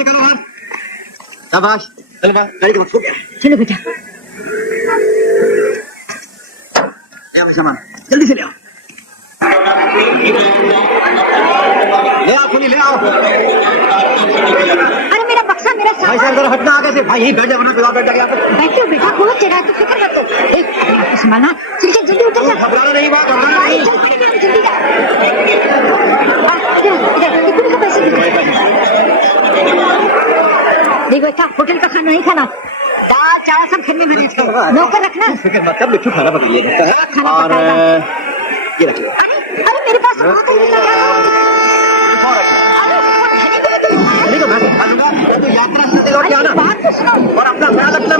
निकालो बाहर। शाबाश, चलो बेटा, गाड़ी का वक्त हो गया। चलो बेटा। ले आओ सामान, जल्दी से ले आओ। ले आओ खुली, ले आओ। अरे मेरा बक्सा, मेरा भाई साहब जरा हटना आगे से। भाई यही बैठ जाओ, वरना कोई और बैठ जाएगा यहाँ पर। बैठो बेटा, बहुत चढ़ा है, तो फिक्र मत करो। एक आपको संभालना, चल चल जल्दी उतर जा। घबराना नहीं, बात घबराना नहीं। चल पानी में जल्दी जा। इधर इधर इतने का पैसे देख बेटा, होटल का खाना नहीं खाना, दाल चावल सब घर में मैनेज करो, नौकर रखना। फिक्र मत कर, मिट्टू खाना पक लिया खाना और पकाएगा। ये रख लो। अरे अरे मेरे पास बहुत नहीं तो मैं खा लूंगा। मैं तो यात्रा से लौट के आना बात तो सुनो और अपना ख्याल रखना।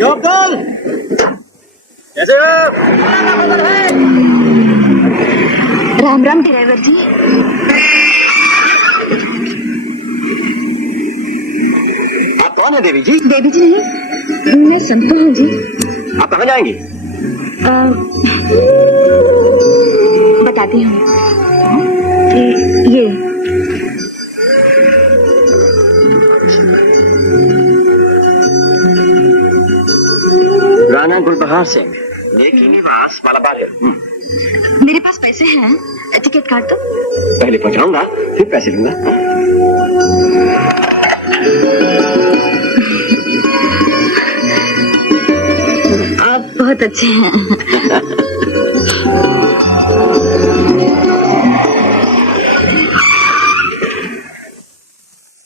योगदल कैसे हो? राम राम ड्राइवर जी। आप कौन है देवी जी? देवी जी नहीं, मैं संतू हूँ जी। आप कहाँ जाएंगी? बताती हूँ। ये राणा गुलबहार सिंह, लेक निवास मालाबार है। मेरे पास पैसे हैं, टिकट काट दो। पहले पहुंचाऊंगा, फिर पैसे लूंगा। आप बहुत अच्छे हैं।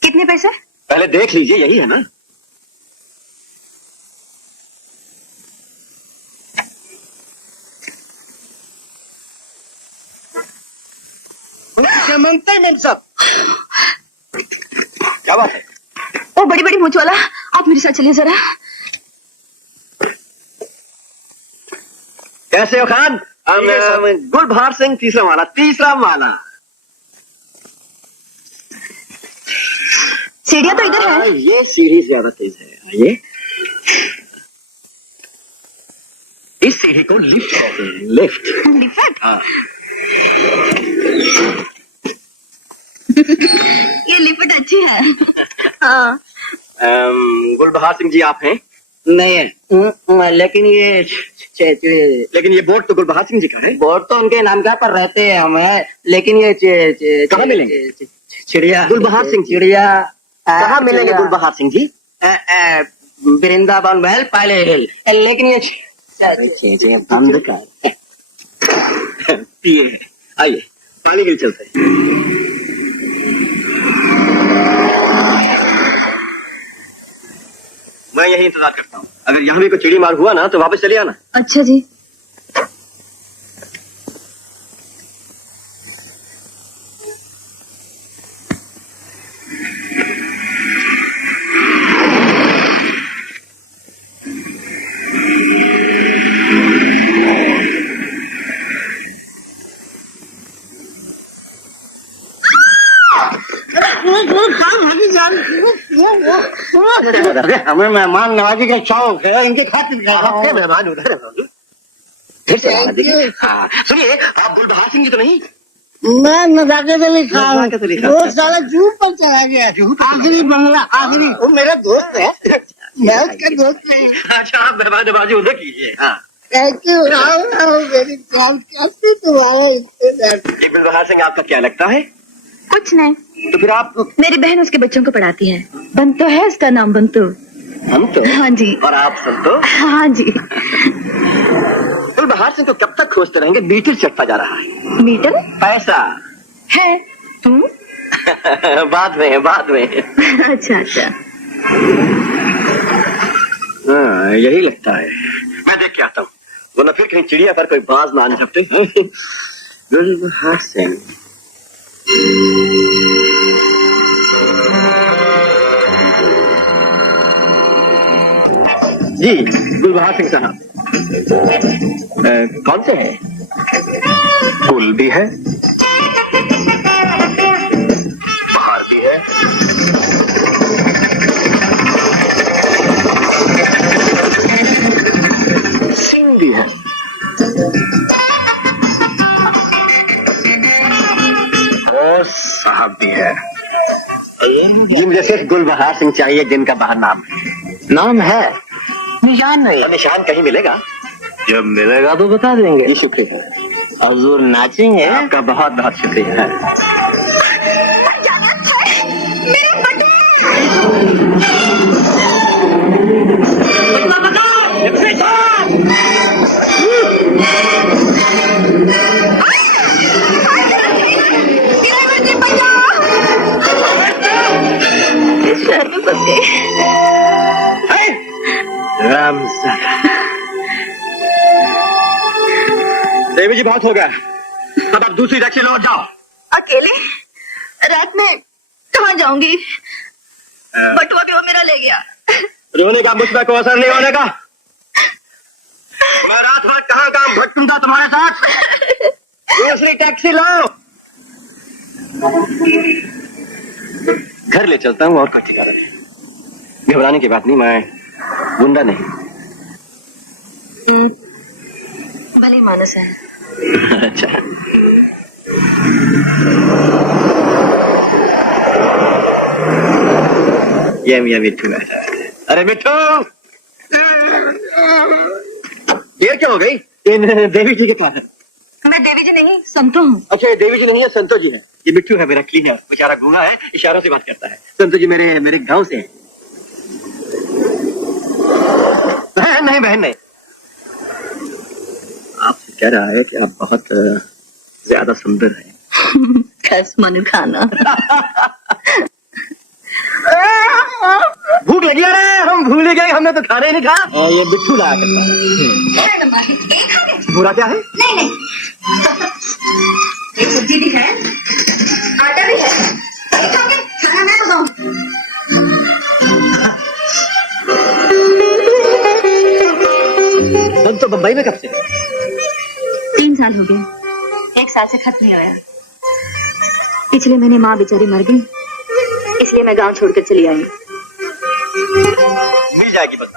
कितने पैसे? पहले देख लीजिए, यही है ना? सब क्या बात है? ओ बड़ी बड़ी मूंछ वाला, आप मेरे साथ चलिए जरा। कैसे हो खान? गुलबहार सिंह, तीसरा माला, तीसरा माला। सीढ़ियाँ तो इधर है। ये सीढ़ी ज्यादा तेज है। आइए, इस सीढ़ी को लिफ्ट कहते हैं। लिफ्ट। लिफ्ट? हाँ। ये लिफ्ट अच्छी है। हाँ। गुलबहार सिंह जी आप हैं? नहीं, लेकिन ये बोर्ड तो गुलबहार सिंह जी का है। बोर्ड तो उनके नाम का पर रहते हैं हमें, लेकिन ये कहाँ मिलेंगे? चिड़िया गुलबहार सिंह चिड़िया कहाँ मिलेंगे गुलबहार सिंह जी? वृंदावन महल पाले हिल, लेकिन ये बंद कर। पिए, आइए पानी के लिए चलते हैं। मैं यही इंतजार करता हूँ। अगर यहाँ भी कोई चिड़ी मार हुआ ना तो वापस चले आना। अच्छा जी। हमें मेहमान नवाजी का शौक है, इनके खातिर मेहमान उधर है बाबू। फिर से आना देखिए। हाँ, सुनिए, आप गुलबहार सिंह जी तो नहीं? मैं नजाकत अली खान, नजाकत अली खान। वो साला जूह पर चला गया। आखिरी बंगला, आखिरी। वो मेरा दोस्त है, मैं उसका दोस्त नहीं। अच्छा, आप मेहमान नवाजी उधर कीजिए। हाँ, मेरी जान कैसे तुम्हारा गुलबहार सिंह आपका क्या लगता है? कुछ नहीं, तो फिर आप? मेरी बहन उसके बच्चों को पढ़ाती है। बंतो है उसका नाम, बंतो। हम तो? हाँ जी। और आप संतो? हाँ जी। गुलबहार सिंह तो कब तक खोजते रहेंगे? मीटर चढ़ता जा रहा है। मीटर? पैसा है तुम? बाद में, बाद में। अच्छा अच्छा। हाँ, यही लगता है। मैं देख के आता हूँ, वरना फिर कहीं चिड़िया पर कोई बाज ना आने झपटे। गुलबहार सिंह। जी, गुलबहार सिंह साहब। कौन से हैं? गुल भी है, बहार भी है, सिंह भी है। साहब भी है। जी मुझे सिर्फ गुलबहार सिंह चाहिए, जिनका बाहर नाम नाम है, निशान नहीं। निशान कहीं मिलेगा? जब मिलेगा तो बता देंगे। ये शुक्रिया, हजूर नाचेंगे। आपका बहुत बहुत शुक्रिया। देवी जी बहुत हो गया, अब आप दूसरी टैक्सी लो और जाओ। अकेले रात में कहाँ जाऊंगी? बटुआ भी वो मेरा ले गया। रोने का मुझ पर कोई असर नहीं होने का। मैं रात भर कहाँ काम भटकूंगा तुम्हारे साथ। दूसरी टैक्सी लो। घर ले चलता हूँ और काटी कर घबराने की बात नहीं, मैं गुंडा नहीं। भली मानस है। अच्छा, ये मिट्टू बैठा है। अरे मिट्टू, देर क्या हो गई? इन देवी जी के कारण। मैं देवी जी नहीं, संतो हूँ। अच्छा, ये देवी जी नहीं है, संतो जी है। ये मिट्टू है मेरा क्लीनर, बेचारा गूंगा है, इशारों से बात करता है। संतो जी मेरे गांव से हैं। नहीं बहन नहीं, आपसे कह रहा है कि आप बहुत ज्यादा सुंदर हैं। खस मनु खाना। भूख लगी है, हम भूल गए, हमने तो खाना ही नहीं खा। ये बिट्टू लाया करता है। बुरा क्या है? नहीं ये सब्जी भी है, आटा भी है। खाना मैं बताऊँ। हम तो बम्बई में कब से? 3 साल हो गए, 1 साल से खत नहीं आया। पिछले महीने माँ बेचारी मर गई, इसलिए मैं गांव छोड़कर चली आई। मिल जाएगी बस।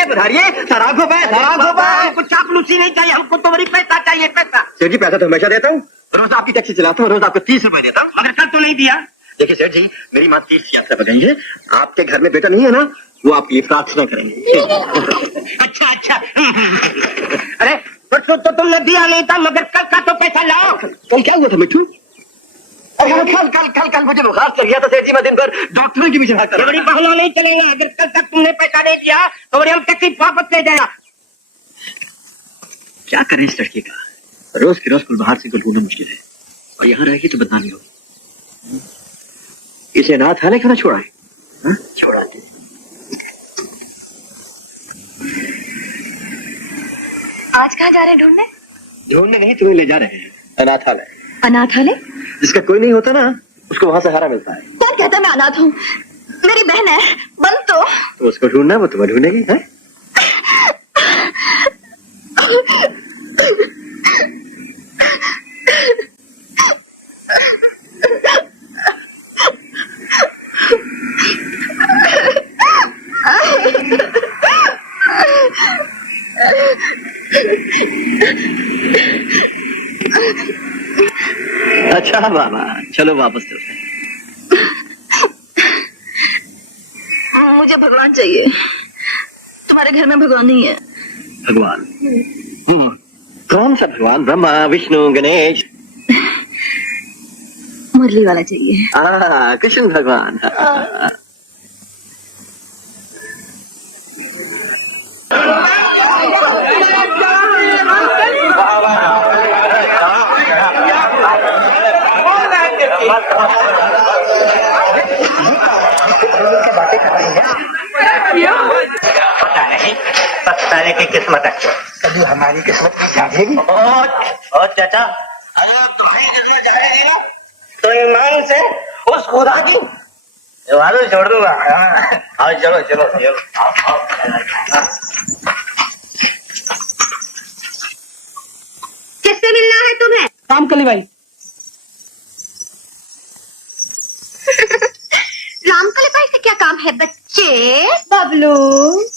पधारिए, सराखों पे कुछ चापलूसी नहीं चाहिए हमको, तो बड़ी पैसा चाहिए, पैसा। सेठ जी पैसा तो हमेशा देता हूँ, रोज आपकी टैक्सी चलाता हूँ, रोज आपको 30 रुपए देता हूँ। मगर कल तो नहीं दिया। देखिए सेठ जी, मेरी माँ तीर्थ यात्रा पर गई है, आपके घर में बेटा नहीं है ना, वो आपकी प्रार्थना करेंगे। अच्छा अरे परसों तो तुमने दिया नहीं था, मगर कल का तो पैसा लाओ। कल क्या हुआ था मिट्टू? कल मुझे बुखार चल गया था सेठ जी, मैं दिन भर डॉक्टरों की भी चढ़ा कर। बड़ी बहाना नहीं चलेगा, अगर कल तक तुमने पैसा नहीं दिया तो बड़ी हम टैक्सी वापस ले जाएगा। क्या करें इस लड़की का, रोज के रोज बाहर से ढूंढना मुश्किल है, और यहाँ रहेगी तो बदनामी होगी। इसे अनाथालय क्यों ना छोड़ाए? छोड़ा दे। आज कहाँ जा रहे हैं ढूंढने? ढूंढने नहीं, तुम्हें ले जा रहे हैं अनाथालय। अनाथालय? जिसका कोई नहीं होता ना, उसको वहां सहारा मिलता है। कौन कहता मैं अनाथ हूँ? मेरी बहन है, बन तो उसको ढूंढना, वो तुम्हें ढूंढेगी है? अच्छा बाबा, चलो वापस चलते हैं। मुझे भगवान चाहिए, तुम्हारे घर में भगवान नहीं है। भगवान? कौन सा भगवान? ब्रह्मा, विष्णु, गणेश? मुरली वाला चाहिए। कृष्ण भगवान। पता नहीं, पछताने की किस्मत है। कभी हमारी किस्मत जागेगी। और चाचा, तो ईमान से उस खुदा की वालों छोड़ दूंगा। हाँ चलो चलो चलो। किससे मिलना है तुम्हें? काम कर ली भाई। रामकली भाई से क्या काम है बच्चे? बबलू,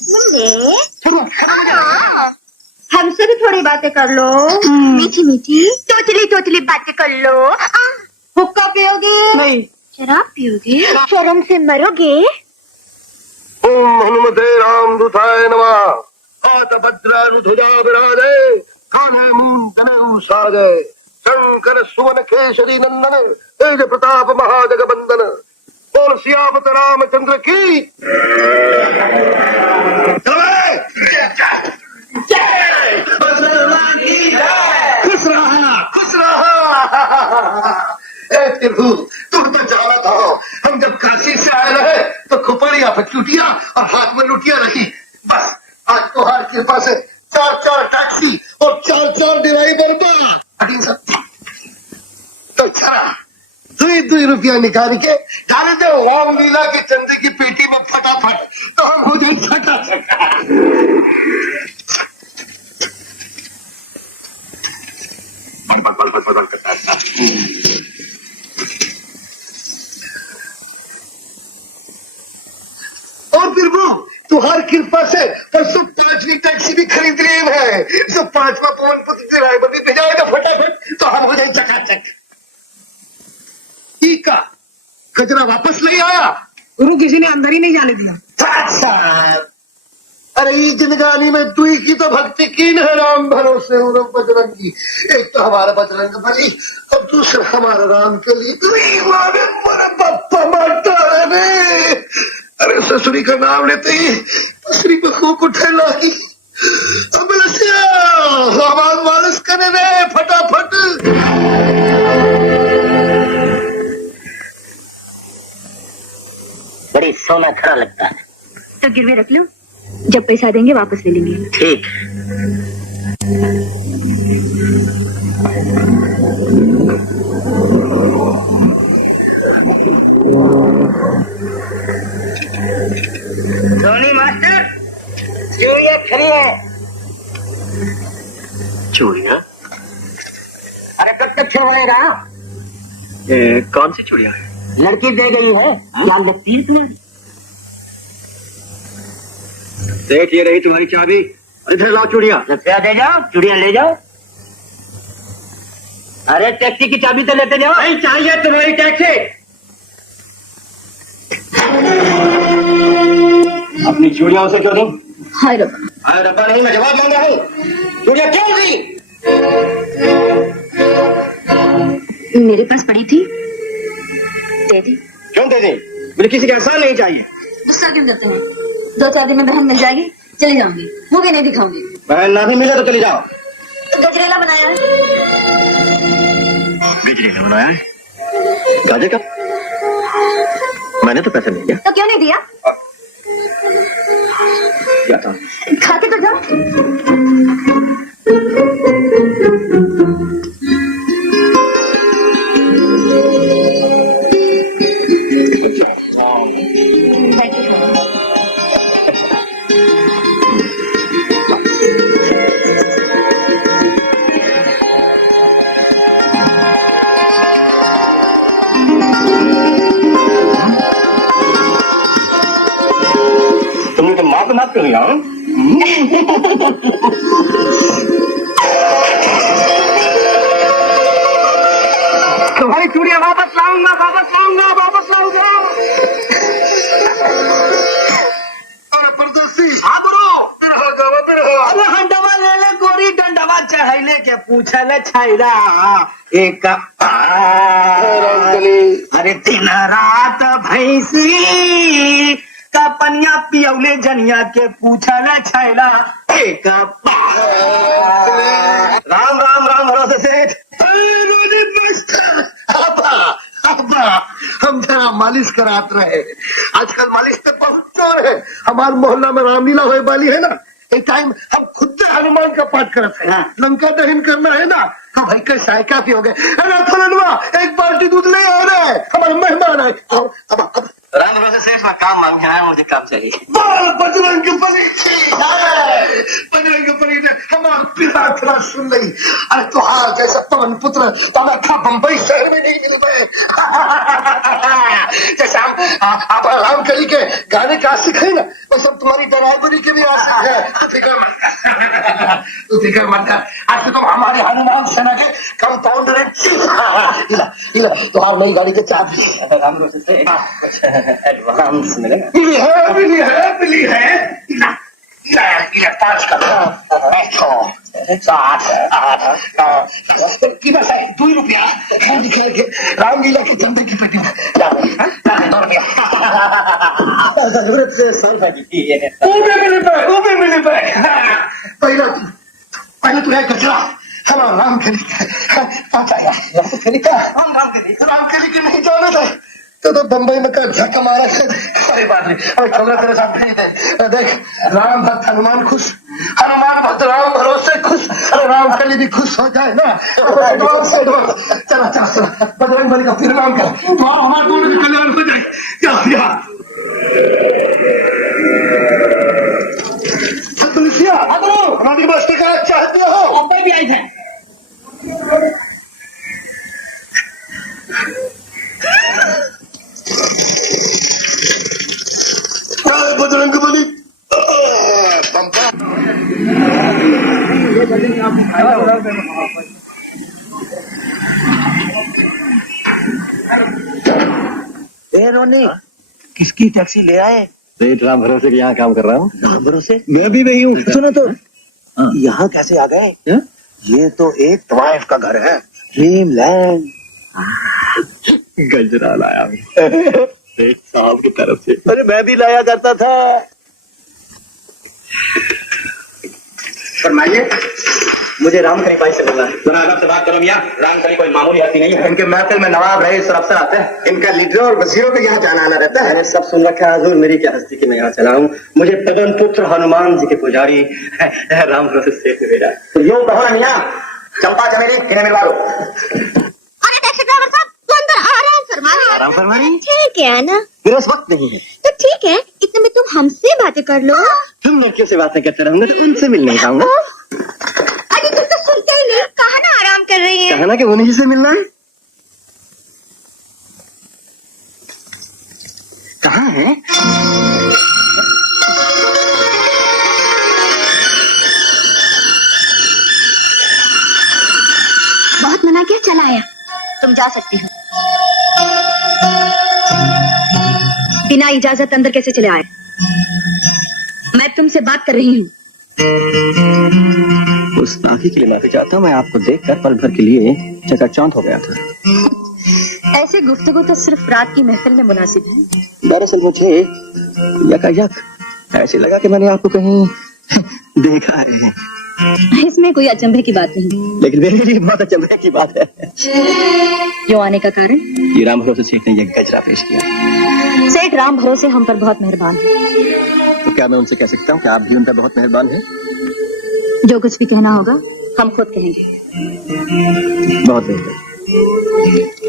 मुन्ने, हमसे भी थोड़ी बातें कर लो। मीठी मीठी तोतली तोतली बातें कर लो। हुक्का पियोगे? नहीं। शराब पियोगे? शर्म से मरोगे। ओम हनुमते रामदूताय नमः। हाथ भद्रानुध्वजा विराजे, काले मून तनयु साजे, शंकर सुवन केशरी नंदन, तेज प्रताप महाजगबंदन। बोल सियापत रामचंद्र की। खुश रहा, खुश रहा। प्रभु, तुम तो जाना था। हम जब काशी से आए रहे तो खुपड़िया फटूटिया और हाथ में लुटिया रही। बस आज तुम्हारी कृपा से 4-4 टैक्सी और 4-4 ड्राइवर बा। तो छरा 2 रुपया निकाल के डाल दो रामलीला के चंदे की पेटी में फटाफट, तो हम हो जाए फटाफट। और फिर वो तुहार कृपा से परसों 5वीं टैक्सी भी खरीद रहे हैं। जो 5वां पवन पुत्र ड्राइवर भी भेजाएगा फटाफट, तो हम हो जाए चकाचक। ठीक है, कचरा वापस नहीं आया। गुरु किसी ने अंदर ही नहीं जाने दिया। अच्छा, अरे इस जिंदगानी में दुई की तो भक्ति कीन है, राम भरोसे उरम बजरंगी। एक तो हमारा बजरंग बली और दूसरा हमारा राम के लिए दुई मारे मेरा पप्पा मारता है। अरे ससुरी का नाम लेते ही ससुरी को खूब उठे लागी। अब हमारा मालिश करे रे फटाफट। बड़ी सोना खरा लगता है। तो गिरवे रख लो, जब पैसा देंगे वापस ले लेंगे। ठीक। धोनी मास्टर, चूड़िया खरी है। चूड़िया? अरे कब तक छोड़ेगा? कौन सी चूड़िया है? लड़की दे गई है, क्या लगती है तुम्हें? देख, ये रही तुम्हारी चाबी। इधर लाओ चूड़िया। रुपया दे जाओ, चूड़िया ले जाओ। अरे टैक्सी की चाबी तो लेते जाओ। नहीं चाहिए तुम्हारी टैक्सी। अपनी चूड़िया उसे क्यों दूं? हाय रब्बा। अरे रब्बा नहीं, मैं जवाब मांग रहा हूँ। चूड़िया क्यों दी? मेरे पास पड़ी थी, दे दी। क्यों दे दी? मुझे किसी का एहसान नहीं चाहिए। गुस्सा क्यों करते हैं? 2-4 दिन में बहन मिल जाएगी, चली जाऊंगी। मूवी नहीं दिखाऊंगी। बहन ना भी मिले तो चली जाओ। तो गजरेला बनाया है। गजरेला बनाया है? गाजे का? मैंने तो पैसा नहीं दिया। तो क्यों नहीं दिया? क्या था? खा के तो जाओ। तुमने तो माँ को माफ कर लिया। तुम्हारी चूड़ियां वापस लाऊंगा, वापस लाऊंगा, वापस लाऊंगा। अरे परदेसी, हाँ गुरु। तेरे हो। अरे हंडवा ले ले गोरी, डंडवा चढ़ैले के पूछल छैला एक अरे दिन रात भैंसी का पनिया पियौले जनिया के पूछल छैला एक राम राम राम भरोसे सेठ। हम जरा मालिश करात रहे। आजकल मालिश पे बहुत चोर है। हमारे मोहल्ला में रामलीला होए वाली है ना, एक टाइम हम खुद से हनुमान का पाठ करते हैं। लंका दहन करना है ना, हम भाई का सायका भी हो गए। अरे फलनवा एक बाल्टी दूध ले आ रहा है, हमारे मेहमान है। अब राम भरोसे सेठ मैं काम मांग के आया, मुझे काम चाहिए। बजरंग बली बजरंग बली ने हमारा प्रार्थना सुन ली। अरे तुहार जैसा पवन पुत्र तो हमें बम्बई शहर में नहीं मिल रहे। जैसे आप रामकली के गाने का आशिक है ना, वो सब तुम्हारी ड्राइवरी के भी आशिक है। तू फिक्र मत कर, आज तो तुम हमारे हनुमान सेना के कंपाउंडर तुम्हारी नई गाड़ी के चाबी राम भरोसे सेठ एडवांस मिलेगा। मिली है 5 का 7 8 की बस है 2 रुपया रामलीला के चंदे की पेटी में जरूरत से सर है। वो भी मिले पहले तो है कचरा हमारा रामकली रामकली के नहीं जाना था तो बम्बई में कर झटका मारा। कोई बात नहीं, और छोकरा तेरे साथ भेज दे। देख राम भक्त हनुमान खुश, हनुमान भक्त राम भरोसे खुश, अरे रामकली भी खुश हो जाए ना। चला चला चला बजरंग बली का फिर नाम कर तो हमारे दोनों का कल्याण हो जाए। क्या तुलसिया हमारी बस्ती का चाहते हो? मुंबई भी आई थे। बजरंग बली रोनी किसकी टैक्सी ले आए? सेठ राम भरोसे के यहाँ काम कर रहा हूँ। राम भरोसे मैं भी वही हूँ। सुनो तो यहाँ कैसे आ गए? ये तो एक ट्वाइफ का घर है, ड्रीमलैंड। गजरा लाया सेठ साहब की तरफ से। अरे मैं भी लाया करता था। फरमाइए, मुझे रामकली भाई से मिलना है। जरा अदब से बात करो मियां, रामकली कोई मामूली हस्ती नहीं है। इनके महफिल में नवाब रईस और अफसर आते हैं। इनका लीडर और वजीरों के यहाँ जाना आना रहता है। सब सुन रखा है हुजूर, मेरी क्या हस्ती की मैं यहाँ चला हूँ। मुझे पवन पुत्र हनुमान जी के पुजारी राम भरोसे सेठ ने भेजा। तो यूं कहो ना मियां, चंपा चमेली किन्हें मिलवा दो। आराम फरमा रही? ठीक है ना, मेरा इस वक्त नहीं है। तो ठीक है, इतने में तुम हमसे बातें कर लो। तुम लड़कियों से बातें करते रहोगे तो उनसे मिल नहीं पाऊंगा। अरे तुम तो सुनते ही नहीं, कहा ना आराम कर रही है। कहा ना कि उन्हीं से मिलना है। कहाँ है? बहुत मना किया, चला आया। तुम जा सकती हो। बिना इजाजत अंदर कैसे चले आए? मैं तुमसे बात कर रही हूँ। गुस्ताखी के लिए माफी चाहता हूँ। मैं आपको देखकर पल भर के लिए चकाचौंध हो गया था। ऐसे गुफ्तगू तो सिर्फ रात की महफिल में मुनासिब है। दरअसल मुझे यकायक ऐसे लगा कि मैंने आपको कहीं देखा है। इसमें कोई अचंभे की बात नहीं, लेकिन मेरे लिए बहुत अचंभे की बात है। क्यों आने का कारण? ये राम भरोसे सेठ ने ये गजरा पेश किया। सेठ राम भरोसे हम पर बहुत मेहरबान है। तो क्या मैं उनसे कह सकता हूँ कि आप भी उन पर बहुत मेहरबान हैं? जो कुछ भी कहना होगा हम खुद कहेंगे। बहुत बेहतर,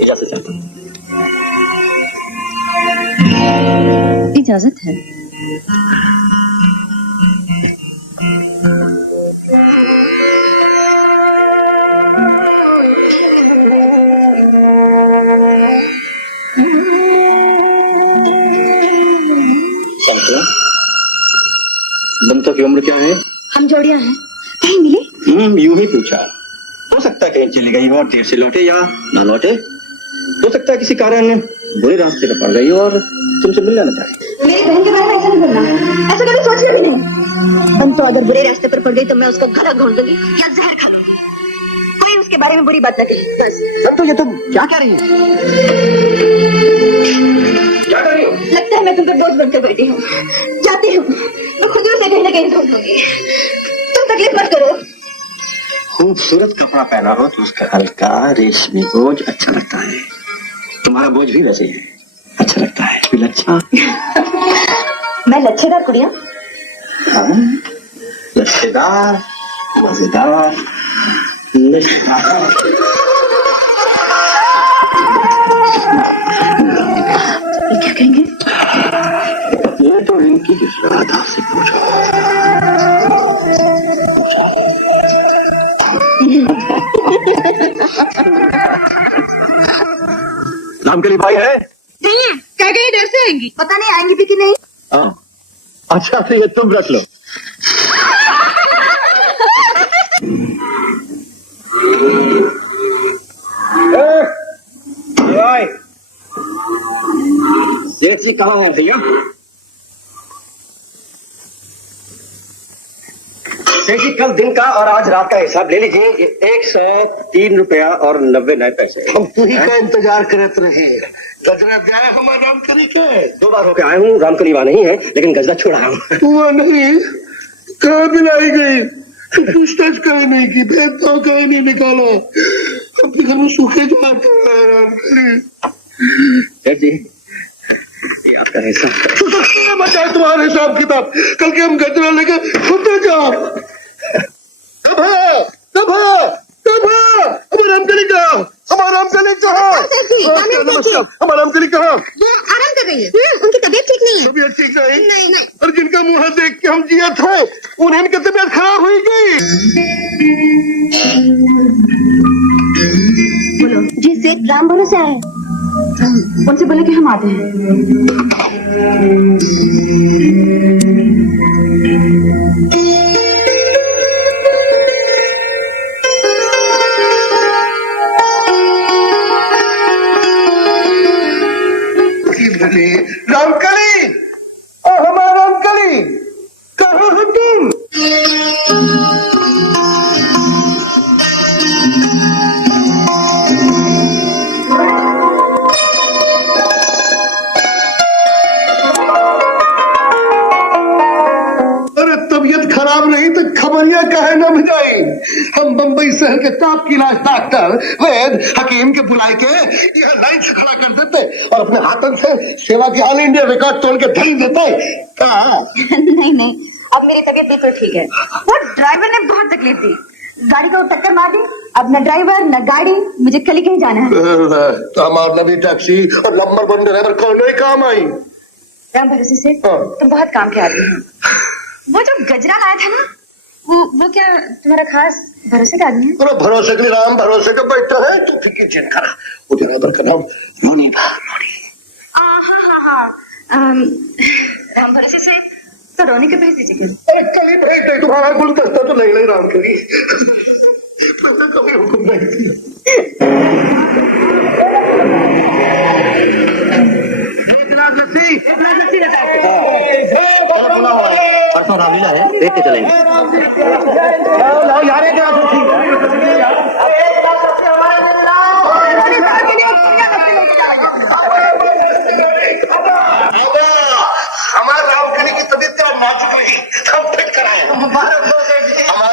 इजाजत चाहता हूँ। इजाजत है। बंतों की उम्र क्या है? हम जोड़ियां हैं। कहीं मिले? यूं ही पूछा। हो सकता है कहीं चली गई हो और देर से लौटे या ना लौटे। हो सकता है किसी कारण बुरे रास्ते पर पड़ गई हो और तुमसे मिलना न चाहे। मेरी बहन के बारे में ऐसा नहीं बोलना, ऐसा कभी सोचा भी नहीं। हम तो अगर बुरे रास्ते पर पड़ गई तो मैं उसको गला घोंट दूंगी या जहर खा लूंगी। इसके बारे में बुरी बात न कही बस। संतु ये तुम क्या कह रही हो? क्या कर रही हो? लगता है मैं तुम पर बोझ बनकर बैठी हूँ। जाती हूँ, मैं खुद से कहीं न कहीं ढूंढ लूंगी। तुम तकलीफ मत करो। खूबसूरत कपड़ा पहना हो तो उसका हल्का रेशमी बोझ अच्छा लगता है। तुम्हारा बोझ भी वैसे है, अच्छा लगता है। भी अच्छा मैं लच्छेदार कुड़िया। हाँ, लच्छेदार, मजेदार, नशेदार। क्या कहेंगे? ये तो इनकी राधा से पूछो। रामकली भाई है? नहीं है, कह गई देर से आएंगी। पता नहीं आएंगी भी कि नहीं। हाँ, अच्छा तो ये तुम रख लो। जैसी कहाँ है भैया? जैसी कल दिन का और आज रात का हिसाब ले लीजिए। 103 रुपया और 90 पैसे। हम तुम्ही का इंतजार करते रहे। गजरा गया हमारा रामकली के 2 बार होके आया हूँ। रामकली वहाँ नहीं है, लेकिन गजरा छोड़ा हूँ। वो नहीं, कहाँ दिलाई गई? पूछताछ कहीं नहीं की, भेदभाव कहीं नहीं निकाला। अपने घर में सूखे जाते हैं रामकली। सेठ जी, ये आपका हिसाब। तो क्या बचाए तुम्हारे हिसाब किताब? कल के हम गजरा लेके खुदे जाओ। कब है? कब है? कब है? हमारा रामकली कहाँ? हमारा रामकली कहाँ? नमस्कार, हमारा रामकली कहाँ? वो आराम कर रही है। उनकी तबीयत ठीक नहीं है। तबीयत ठीक नहीं? नहीं नहीं। और जिनका मुंह देख के हम जिया थे, उन्हें की तबीयत खराब हुई गई। बोलो जी, सेठ राम बोलो से आए। उनसे बोले कि हम आते हैं। रामकली, हमारा रामकली, कहाँ हो तुम? अरे तबीयत खराब नहीं तो खबरिया काहे न भिजाई? हम बंबई शहर के टॉप क्लास डॉक्टर वैद हकीम के बुलाए के यहाँ लाइन से खड़ा कर देते और अपने हाथों से सेवा के ऑल इंडिया रिकॉर्ड तोड़ के धरी देते। कहा नहीं नहीं, अब मेरी तबीयत बिल्कुल ठीक है। वो ड्राइवर ने बहुत तकलीफ दी, गाड़ी को टक्कर मार दी। अब न ड्राइवर न गाड़ी, मुझे कल ही कहीं जाना है। तो हमारा नवी टैक्सी और नंबर 1 ड्राइवर कौन नहीं काम आई? राम भरोसे से हाँ। तुम बहुत काम के आदमी हो। वो जो गजरा लाया था ना, वो क्या तुम्हारा खास भरोसे का आदमी है? अरे भरोसे के लिए राम भरोसे का बैठा है तो फिक्र चिंता करा। वो ड्राइवर का नाम रोनी था। हाँ हाँ हाँ, राम भरोसे से तो रोने के भेज दीजिए। अरे कल ही भेज दे, तुम्हारा गुलदस्ता तो नहीं ले राम करी। मैंने कभी हुक्म नहीं दिया। परसों रामलीला है, देख के चलेंगे। हमारे रामकली की तबीयत तो नाजुक नहीं, हम फिट कराए। हमारे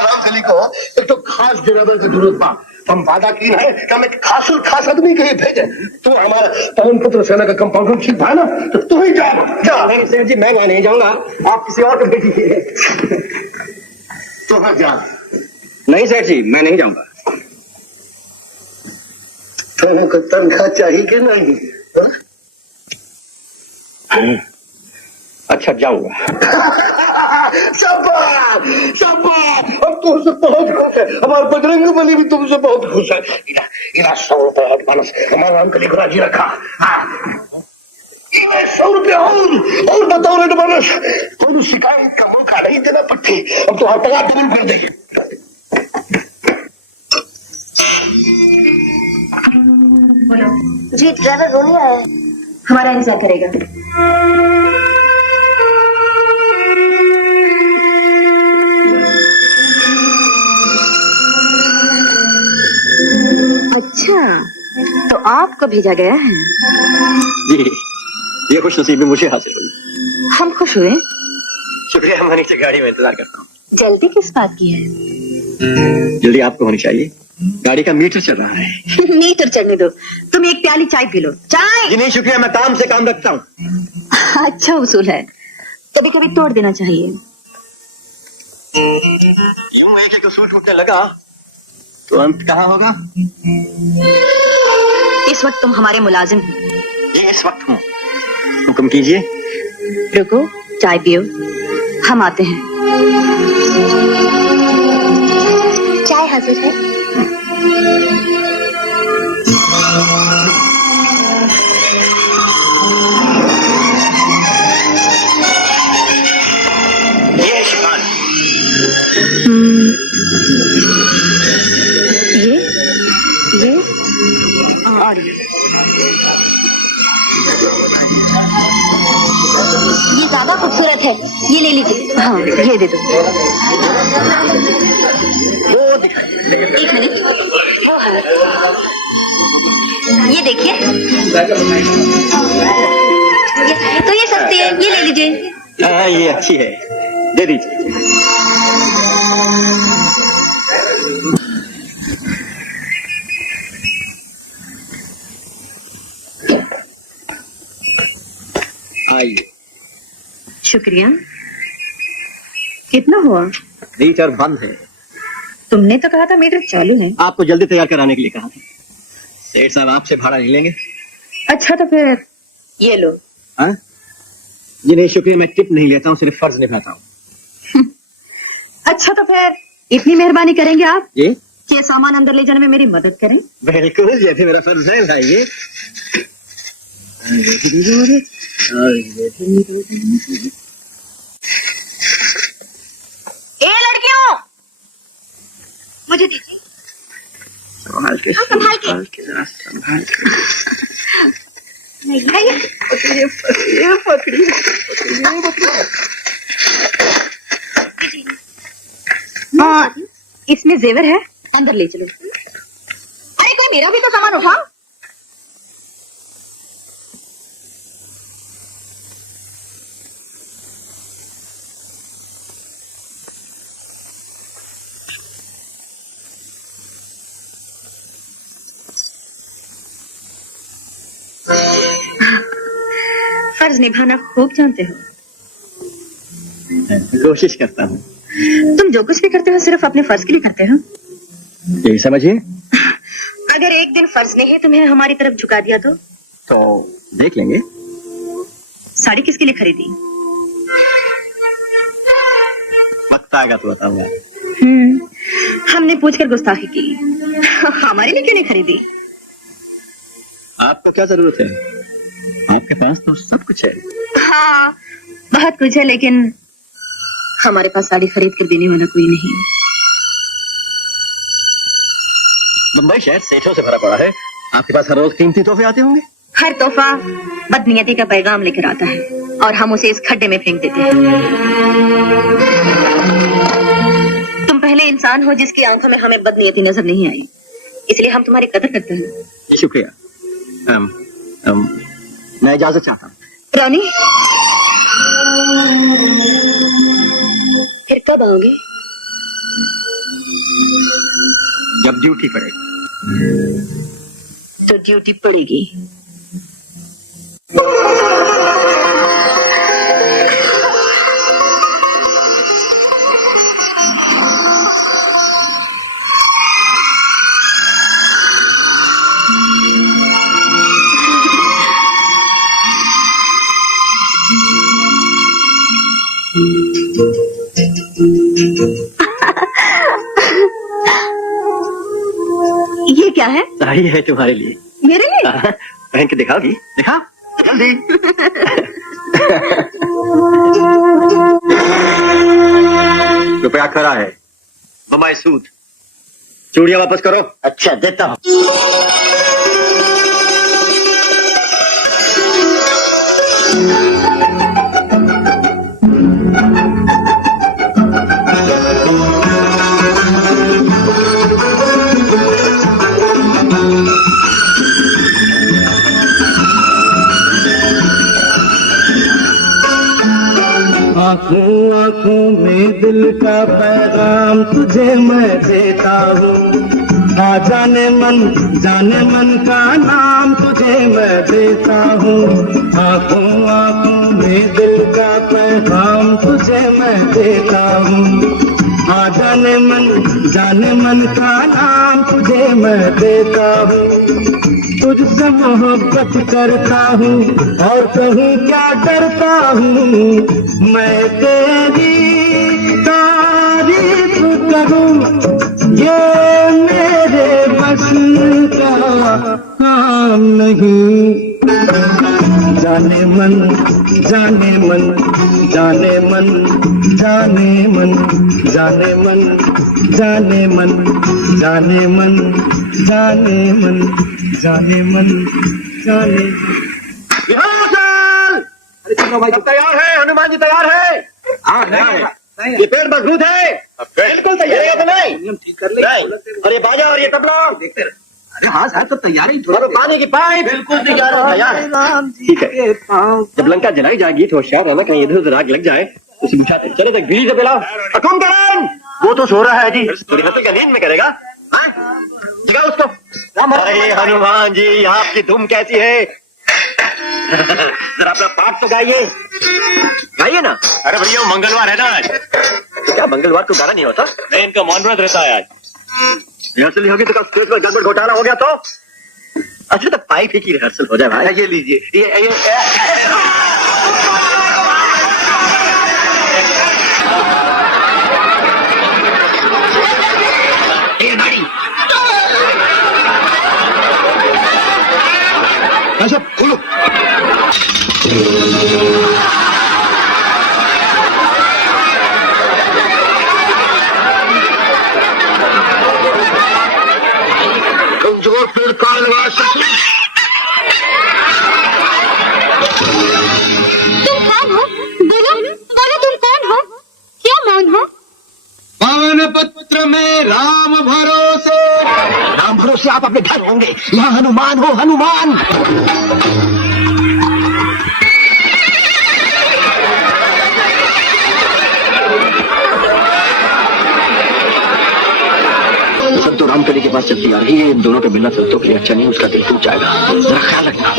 रामकली को एक तो खास ड्राइवर की जरूरत बा। हम वादा की है कि हम एक खास आदमी के लिए भेजे। तो हमारा पवन पुत्र सेना का कंपाउंडर ठीक था ना, तो तू ही जा। नहीं सेठ जी, मैं वहाँ नहीं जाऊंगा, आप किसी और को भेजिए। तो हाँ जा। नहीं सेठ जी, मैं नहीं जाऊंगा। तुमको तनख्वाह चाहिए कि नहीं? अच्छा जाऊंगा। शाबाश शाबाश, हम तुमसे बहुत खुश है। हमारे बजरंग बली भी तुमसे बहुत खुश है। इना 100 रुपया मानस हमारा रामकली को राजी रखा। 100 रुपया और बताओ रेड मानस, कोई शिकायत का मौका नहीं देना पड़ती। हम तो हर पगार डबल कर देंगे। बोलो जी, ड्राइवर रोनी आया है, हमारा इंतजार करेगा। अच्छा, तो आपको भेजा गया है। जी, ये खुश नसीबी मुझे हासिल हुई। हम खुश हुए। शुक्रिया, हम हनी से गाड़ी में इंतजार करता हूँ। जल्दी किस बात की है? जल्दी आपको होनी चाहिए, गाड़ी का मीटर चल रहा है। मीटर चढ़ने दो, तुम एक प्याली चाय पी लो। चाय? जी नहीं शुक्रिया, मैं काम से काम रखता हूँ। अच्छा उसूल है, कभी कभी तोड़ देना चाहिए। यूं एक एक उसूल टूटने लगा तो अंत कहाँ होगा? इस वक्त तुम हमारे मुलाजिम हो। ये इस वक्त हूँ, हुक्म कीजिए। रुको, चाय पियो, हम आते हैं। चाय हाजिर है। ये शिफान, ये और ये ज्यादा खूबसूरत है, ये ले लीजिए। हाँ, ये दे दो। वो दिखाइए। एक मिनट, वो है, ये देखिए। तो ये सस्ती है, ये ले लीजिए। हाँ ये अच्छी है, दे दीजिए। आइए। शुक्रिया। कितना हुआ? मीटर बंद है। तुमने तो कहा था मीटर चालू है। आपको जल्दी तैयार कराने के लिए कहा था। सेठ साहब आपसे भाड़ा नहीं लेंगे। अच्छा तो फिर ये लो। हाँ? जी नहीं शुक्रिया, मैं टिप नहीं लेता हूँ, सिर्फ फर्ज निभाता हूँ। अच्छा तो फिर इतनी मेहरबानी करेंगे आप जी? कि ये सामान अंदर ले जाने में मेरी मदद करें। बिल्कुल, ये भी मेरा फर्ज है भाई। ये ए लड़कियों, मुझे दीजिए। संभाल के, संभाल के। संभाल के, जरा संभाल के। हाँ, इसमें जेवर है, अंदर ले चलो। अरे कोई मेरा भी तो सामान उठाओ। फर्ज निभाना खूब जानते हो। कोशिश करता हूँ। तुम जो कुछ भी करते हो सिर्फ अपने फर्ज के लिए करते हो। यही समझिए। अगर एक दिन फर्ज ने तुम्हें हमारी तरफ झुका दिया तो देख लेंगे। साड़ी किसके लिए खरीदी? वक्त आएगा तो बताऊंगा। हमने पूछकर गुस्ताखी की। हमारे लिए क्यों नहीं खरीदी? आपको क्या जरूरत है? आपके पास तो सब कुछ है। हाँ, बहुत कुछ है, लेकिन हमारे पास साड़ी खरीद कर देने वाला कोई नहीं। मुंबई शहर सेठों से भरा पड़ा है, आपके पास हर रोज कीमती तोहफे आते होंगे। हर तोहफा बदनीयती का पैगाम लेकर आता है और हम उसे इस खड्डे में फेंक देते हैं। तुम पहले इंसान हो जिसकी आंखों में हमें बदनीयती नजर नहीं आई, इसलिए हम तुम्हारी कदर करते हैं। शुक्रिया। मैं इजाजत चाहता हूँ। रानी, फिर कब आओगे? जब ड्यूटी पड़ेगी। तो ड्यूटी पड़ेगी। ये क्या है? साड़ी है तुम्हारे लिए। मेरे लिए? पहन के दिखाओगी? दिखा जल्दी। रुपया खरा है, बम्बई सूद। चूड़ियां वापस करो। अच्छा देता हूँ। आंखों आंखों में दिल का पैगाम तुझे मैं देता हूँ। जाने मन का नाम तुझे मैं देता हूँ। आंखों आंखों में दिल का पैगाम तुझे मैं देता हूँ। जाने मन का नाम तुझे मैं देता हूँ। तुझसे मोहब्बत करता हूँ और कहीं क्या डरता हूँ। मैं तेरी तारीफ करूँ ये मेरे बस का काम नहीं। जाने मन जाने मन जाने मन जाने मन जाने मन जाने मन जाने मन जाने मन जाने मन जाने रिहर्सल! अरे चलो भाई, सब तैयार है, हनुमान जी तैयार है। हाँ है। ये पेड़ मजबूत है, बिल्कुल तैयार है। नहीं ठीक कर ले। और ये बाजा और ये तबला देखते रहे। अरे हाँ साहब, सब तैयार है। थोड़ा पानी की पाइप बिल्कुल तैयार है। ठीक है, जब लंका जलाई जाएगी तो होशियार रहना, कहीं इधर उधर आग लग जाए। उसी बिछाते चलो, तक बीड़ी से पिलाओ। कुंभकर्ण वो तो सो रहा है जी, थोड़ी हंसी का नींद में करेगा। जगा उसको। अरे हनुमान जी, आपकी धुन कैसी है? जरा अपना पाठ तो गाइए, गाइए ना। अरे भैया, मंगलवार है ना आज। क्या मंगलवार को गाना नहीं होता? नहीं, इनका मौन व्रत रहता है आज। रिहर्सल होगी तो स्टेज पर गड़बड़ घोटाला हो गया तो? अच्छा, तो पाइप ही की रिहर्सल हो जाए भाई। ये लीजिए, ये ऐसा खोलो। कमजोर पेड़ का निवास। तुम कौन हो? बोलो बोलो, तुम कौन हो? क्या मौन हो? पावन पुत्र में राम भरोसे। राम भरोसे आप अपने घर होंगे, यहाँ हनुमान हो, हनुमान। सब तो रामकली के पास चलती आ रही है। इन दोनों के मिलना संतों के लिए अच्छा नहीं, उसका दिल टूट जाएगा। जरा ख्याल रखना।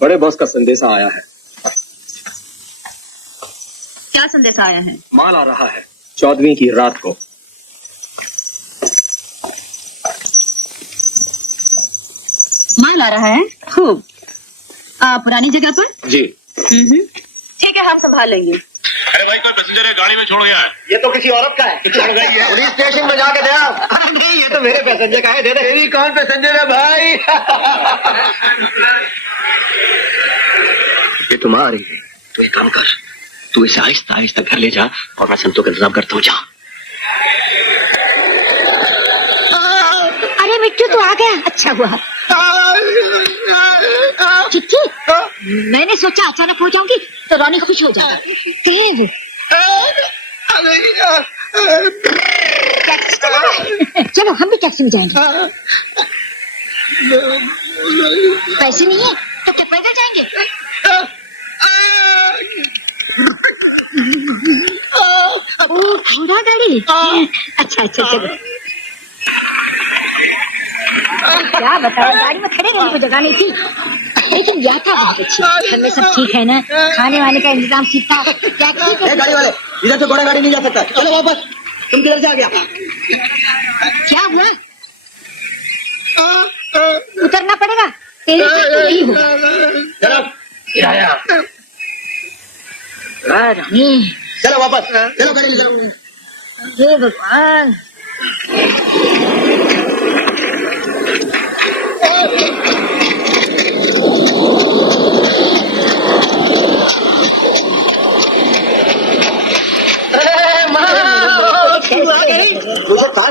बड़े बॉस का संदेशा आया है। क्या संदेशा आया है? माल आ रहा है 14वीं की रात को। माल आ रहा है? खूब। पुरानी जगह पर? जी। ठीक है, हम संभाल लेंगे। अरे भाई, कोई पैसेंजर है गाड़ी में छोड़ गया है। ये तो किसी औरत का है, चढ़ गई है। पुलिस स्टेशन में जाके दे आओ। अरे नहीं, ये तो मेरे पैसेंजर का है, दे दे। मेरी कौन पैसेंजर है भाई? ये तुम आ रही है तो एक काम कर, तू इसे आहिस्ता आहिस्ता घर ले जा और मैं संतों का इंतजाम करता हूँ। जा। अरे मिट्टू तो आ गया, अच्छा हुआ। चिट्ठी? मैंने सोचा अचानक हो जाऊंगी तो रानी खुश हो जाएगा। देव, टैक्सी चलो, चलो हम भी टैक्सी में जाएंगे। पैसे नहीं है तो क्या पैदल जाएंगे? घोड़ा गाड़ी? अच्छा अच्छा, चलो। क्या बताओ, गाड़ी में खड़े रहने को जगह नहीं थी, लेकिन यात्रा बहुत अच्छी। घर में सब ठीक है ना? खाने वाने का इंतजाम ठीक था? टैक्सी गाड़ी वाले, इधर तो घोड़ा गाड़ी नहीं जा सकता, चलो वापस। तुम किधर से आ गया? क्या हुआ? उतरना पड़ेगा, तेरे साथ तो नहीं होगा। चलो किराया। रानी, चलो वापस, चलो गाड़ी ले जाओ। हे भगवान।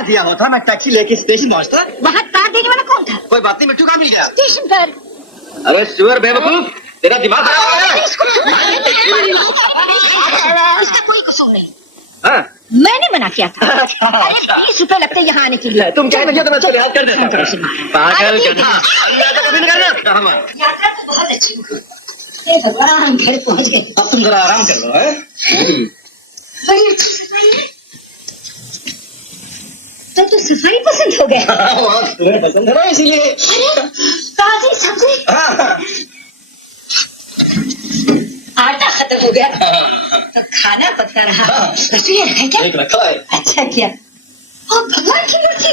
दिया होता मैं टैक्सी लेके स्टेशन पहुंचता। वहाँ कार देने वाला कौन था? कोई बात नहीं, मिट्टू कहाँ मिल गया? स्टेशन पर। अरे सुअर बेवकूफ, तेरा दिमाग खराब है। उसका कोई कसूर नहीं, हाँ? मैंने मना किया था। अरे 20 रुपए लगते यहाँ आने के लिए। तुम क्या मुझे तो मैं उसको रिहाज कर देता हूँ। पागल गधा। यात्रा तो बहुत अच्छी हुई। हे भगवान, घर पहुँच गए। अब तुम जरा आराम कर लो, है? बड़ी अच्छी सफाई है। तो सफाई पसंद हो गया। तुम्हें पसंद है ना, इसीलिए। ताजी सब्जी, आटा खत्म हो गया तो खाना पकता रहा। रसोई है क्या? एक रखा है। अच्छा किया। और भगवान की मूर्ति।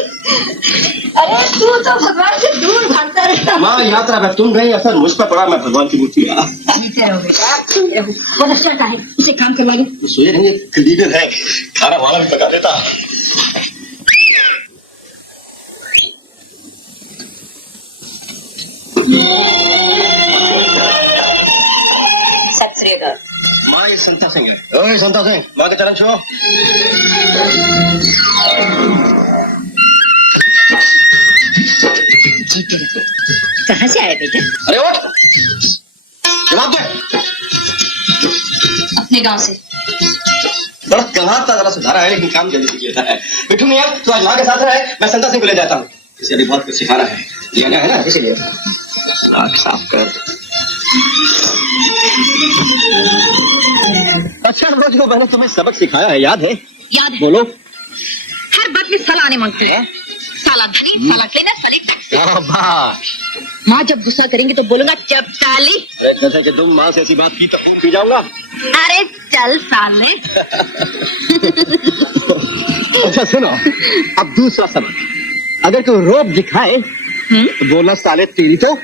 अरे तू तो भगवान से दूर भागता रहता। माँ यात्रा में तुम गई, असर मुझ पर पड़ा, मैं भगवान की मूर्ति रहा। वो रसोई का है, उसे काम करवा दो। सोए नहीं, क्लीनर है, खाना वाला भी पका देता। सत श्री अकाल। माँ ये संता सिंह है। ओए संता सिंह, माँ के चरण छुओ। जीते रहो। कहाँ से आए बेटे? अरे उठ, जवाब दे। अपने गांव से। बड़ा कमाल था, जरा सुधारा है लेकिन काम जल्दी से किया है। मिठू मियाँ, तू आज माँ के साथ रहे, मैं संता सिंह को ले जाता हूँ। इसे अभी बहुत कुछ सिखाना है, लिया है ना, इसीलिए। नाक साफ कर। अच्छा रोज को मैंने तुम्हें सबक सिखाया है, याद है? याद है। बोलो। हर बात में साला आने मांगते हैं। साला धनी, साला क्लीनर, साले टैक्सी। शाबाश। माँ जब गुस्सा करेंगे तो बोलूंगा चप चाली। अरे जैसे कि तुम माँ से ऐसी बात की तो खून पी जाऊंगा। अरे चल साले। अच्छा सुनो, अब दूसरा सबक। अगर कोई रोब दिखाए तो बोलना साले तेरी तो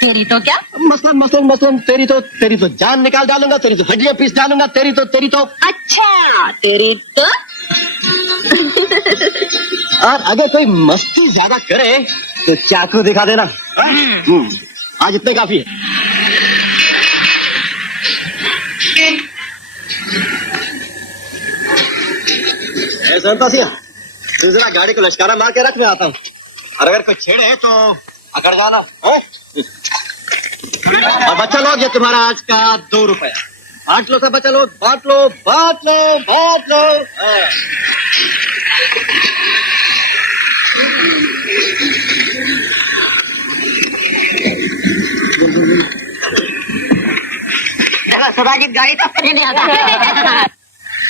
तेरी तो क्या? मसलन मसलन मसलन तेरी तो जान निकाल डालूंगा, तेरी तो हड्डियां पीस डालूंगा, तेरी तो। अच्छा तेरी तो। और अगर कोई मस्ती ज्यादा करे तो चाकू दिखा देना। आज इतने काफी है। संता सिंह, तू जरा गाड़ी को लश्कारा मार के रख, मैं आता हूँ। और अगर कोई छेड़े तो अकड़ जाना, है? और बच्चा लोग, ये तुम्हारा आज का 2 रुपया। बांट लो सब बच्चा लोग, बांट लो। हाँ। देखो सुभाजित गाड़ी तो अपने नहीं आता।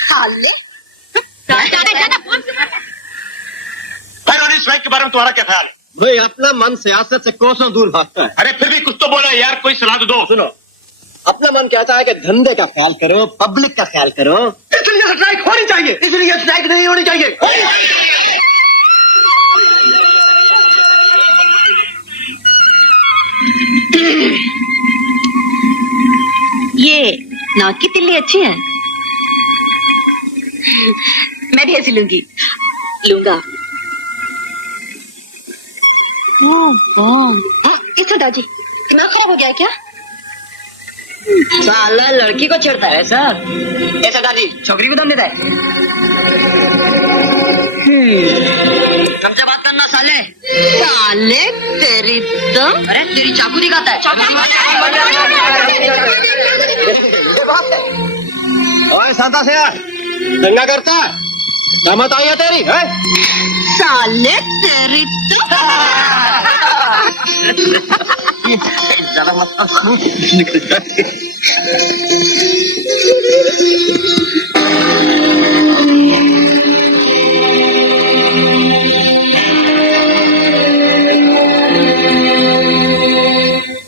साले। भाई स्ट्राइक के बारे में तुम्हारा क्या ख्याल है? भाई अपना मन सियासत से कोसों दूर भागता है। अरे फिर भी कुछ तो बोलो यार, कोई सलाह तो दो। सुनो, अपना मन कहता है कि धंधे का ख्याल करो, पब्लिक का ख्याल करो, इसलिए स्ट्राइक होनी चाहिए, इसलिए स्ट्राइक नहीं होनी चाहिए। ये नाक की तिल्ली अच्छी है। मैं भी ऐसी लूंगा। इस दादाजी दिमाग खराब हो गया है क्या? साला लड़की को छेड़ता है सर। ऐसा दादी छोकरी को दम देता है। हमसे बात करना साले। साले तेरी तो। अरे तेरी चाकू दिखाता है। ओए संता सिंह, दंगा करता समझ आई है तेरी, है? साले तेरी तो। ज्यादा मत निकल जाए।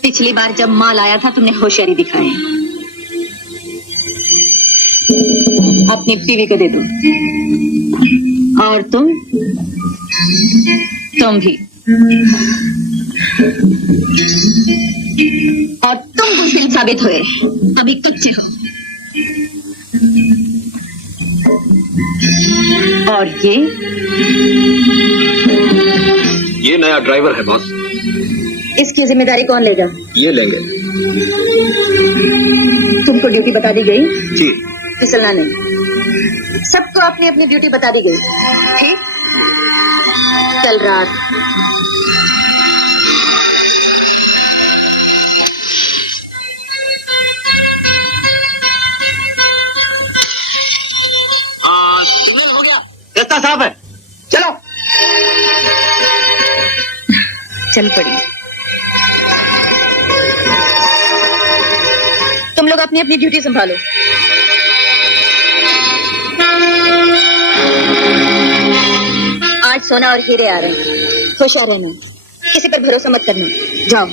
पिछली बार जब माल आया था तुमने होशियारी दिखाई। अपनी बीवी को दे दो। और तुम भी। और तुम मुश्किल साबित हुए, अभी कच्चे हो। और ये नया ड्राइवर है बॉस। इसकी जिम्मेदारी कौन लेगा? ये लेंगे। तुमको ड्यूटी बता दी गई? जी। फिसलना नहीं। सबको अपनी अपनी ड्यूटी बता दी गई, ठीक? कल रात सिग्नल हो गया, रास्ता साफ है, चलो। चल पड़ी। तुम लोग अपनी अपनी ड्यूटी संभालो। आज सोना और हीरे आ रहे हैं, होशियार रहना, किसी पर भरोसा मत करना। जाओ।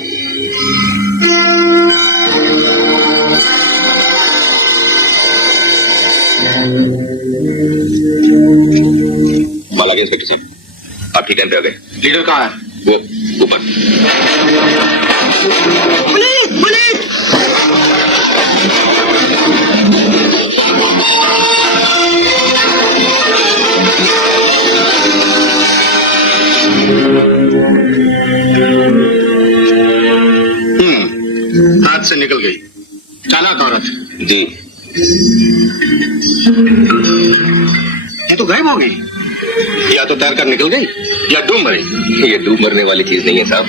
माला के इंस्पेक्टर साहब, आप ठीक टाइम पे आ गए। लीडर कहाँ है? वो ऊपर। Police police. हाथ से निकल गई। चालाक औरत। जी। ये तो गायब हो गई। या तो तैर कर निकल गई या डूब मरी। ये डूब मरने वाली चीज नहीं है साहब।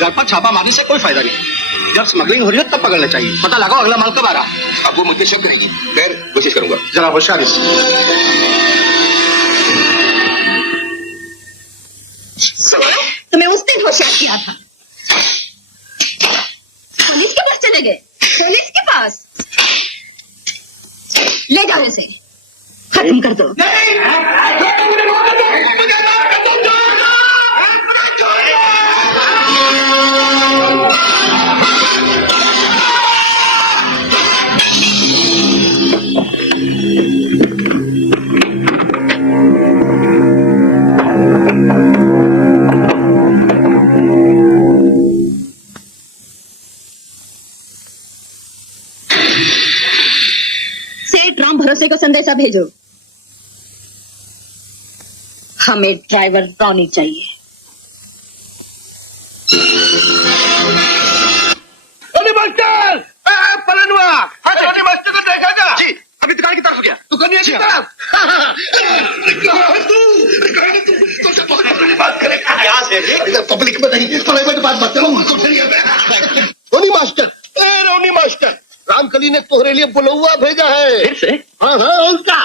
घर पर छापा मारने से कोई फायदा नहीं। जब स्मगलिंग हो रही है तब पकड़ना चाहिए। पता लगाओ अगला माल कब आ रहा। अब वो मुझे शक करेगी। खैर कोशिश करूंगा। जरा होशियारी से। तुम्हें उस दिन होशियार किया था। पुलिस के पास चले गए। पुलिस के पास ले जाओ इसे, खत्म कर दो। सेठ राम भरोसे को संदेशा भेजो। हमें ड्राइवर रॉनी चाहिए। मास्टर पलनवा, मास्टर को देखेगा जी। अभी दुकान की तरफ गया। दुकान की तरफ। तो से बहुत बड़ी बात करेगा। यहाँ से पब्लिक में नहीं, प्राइवेट बात मत करो। रोनी मास्टर, रोनी मास्टर, रामकली ने तोहरे लिए बुलौआ भेजा है। फिर से? हाँ हाँ, उनका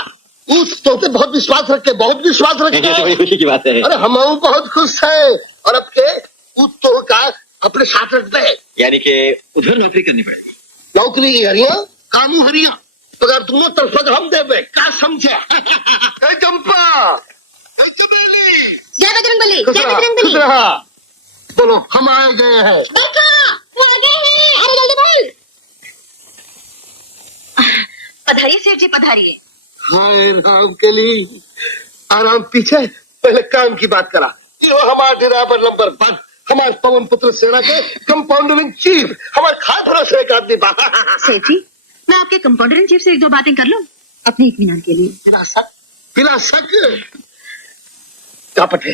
उस तो पे बहुत विश्वास रखे, बहुत विश्वास रखे। खुशी की बात है। अरे हम बहुत खुश है। और अब के उस तो का अपने साथ रखते हैं। यानी कि उधर नौकरी करनी पड़ेगी। नौकरी हरिया, कानून हरिया, अगर दोनों तरफ हम देवे का समझे। चंपा, चमेली, जय बजरंगबली, खुश जय रहा, खुश बजरंगबली। रहा। बोलो हम आए गए हैं। देखो, वो आ गए हैं। अरे जल्दी बोल। पधारिए सेठ जी, पधारिए। हाय राम के लिए आराम पीछे, पहले काम की बात करा। ये वो हमारे ड्राइवर नंबर 1, हमारे पवन पुत्र सेना के कंपाउंडर इन चीफ, हमारे खास भरोसे का आदमी। सेठ जी, मैं आपके कंपाउंडर इन चीफ से एक दो बातें कर लूं अपने इत्मीनान के लिए। बिना शक क्या पटे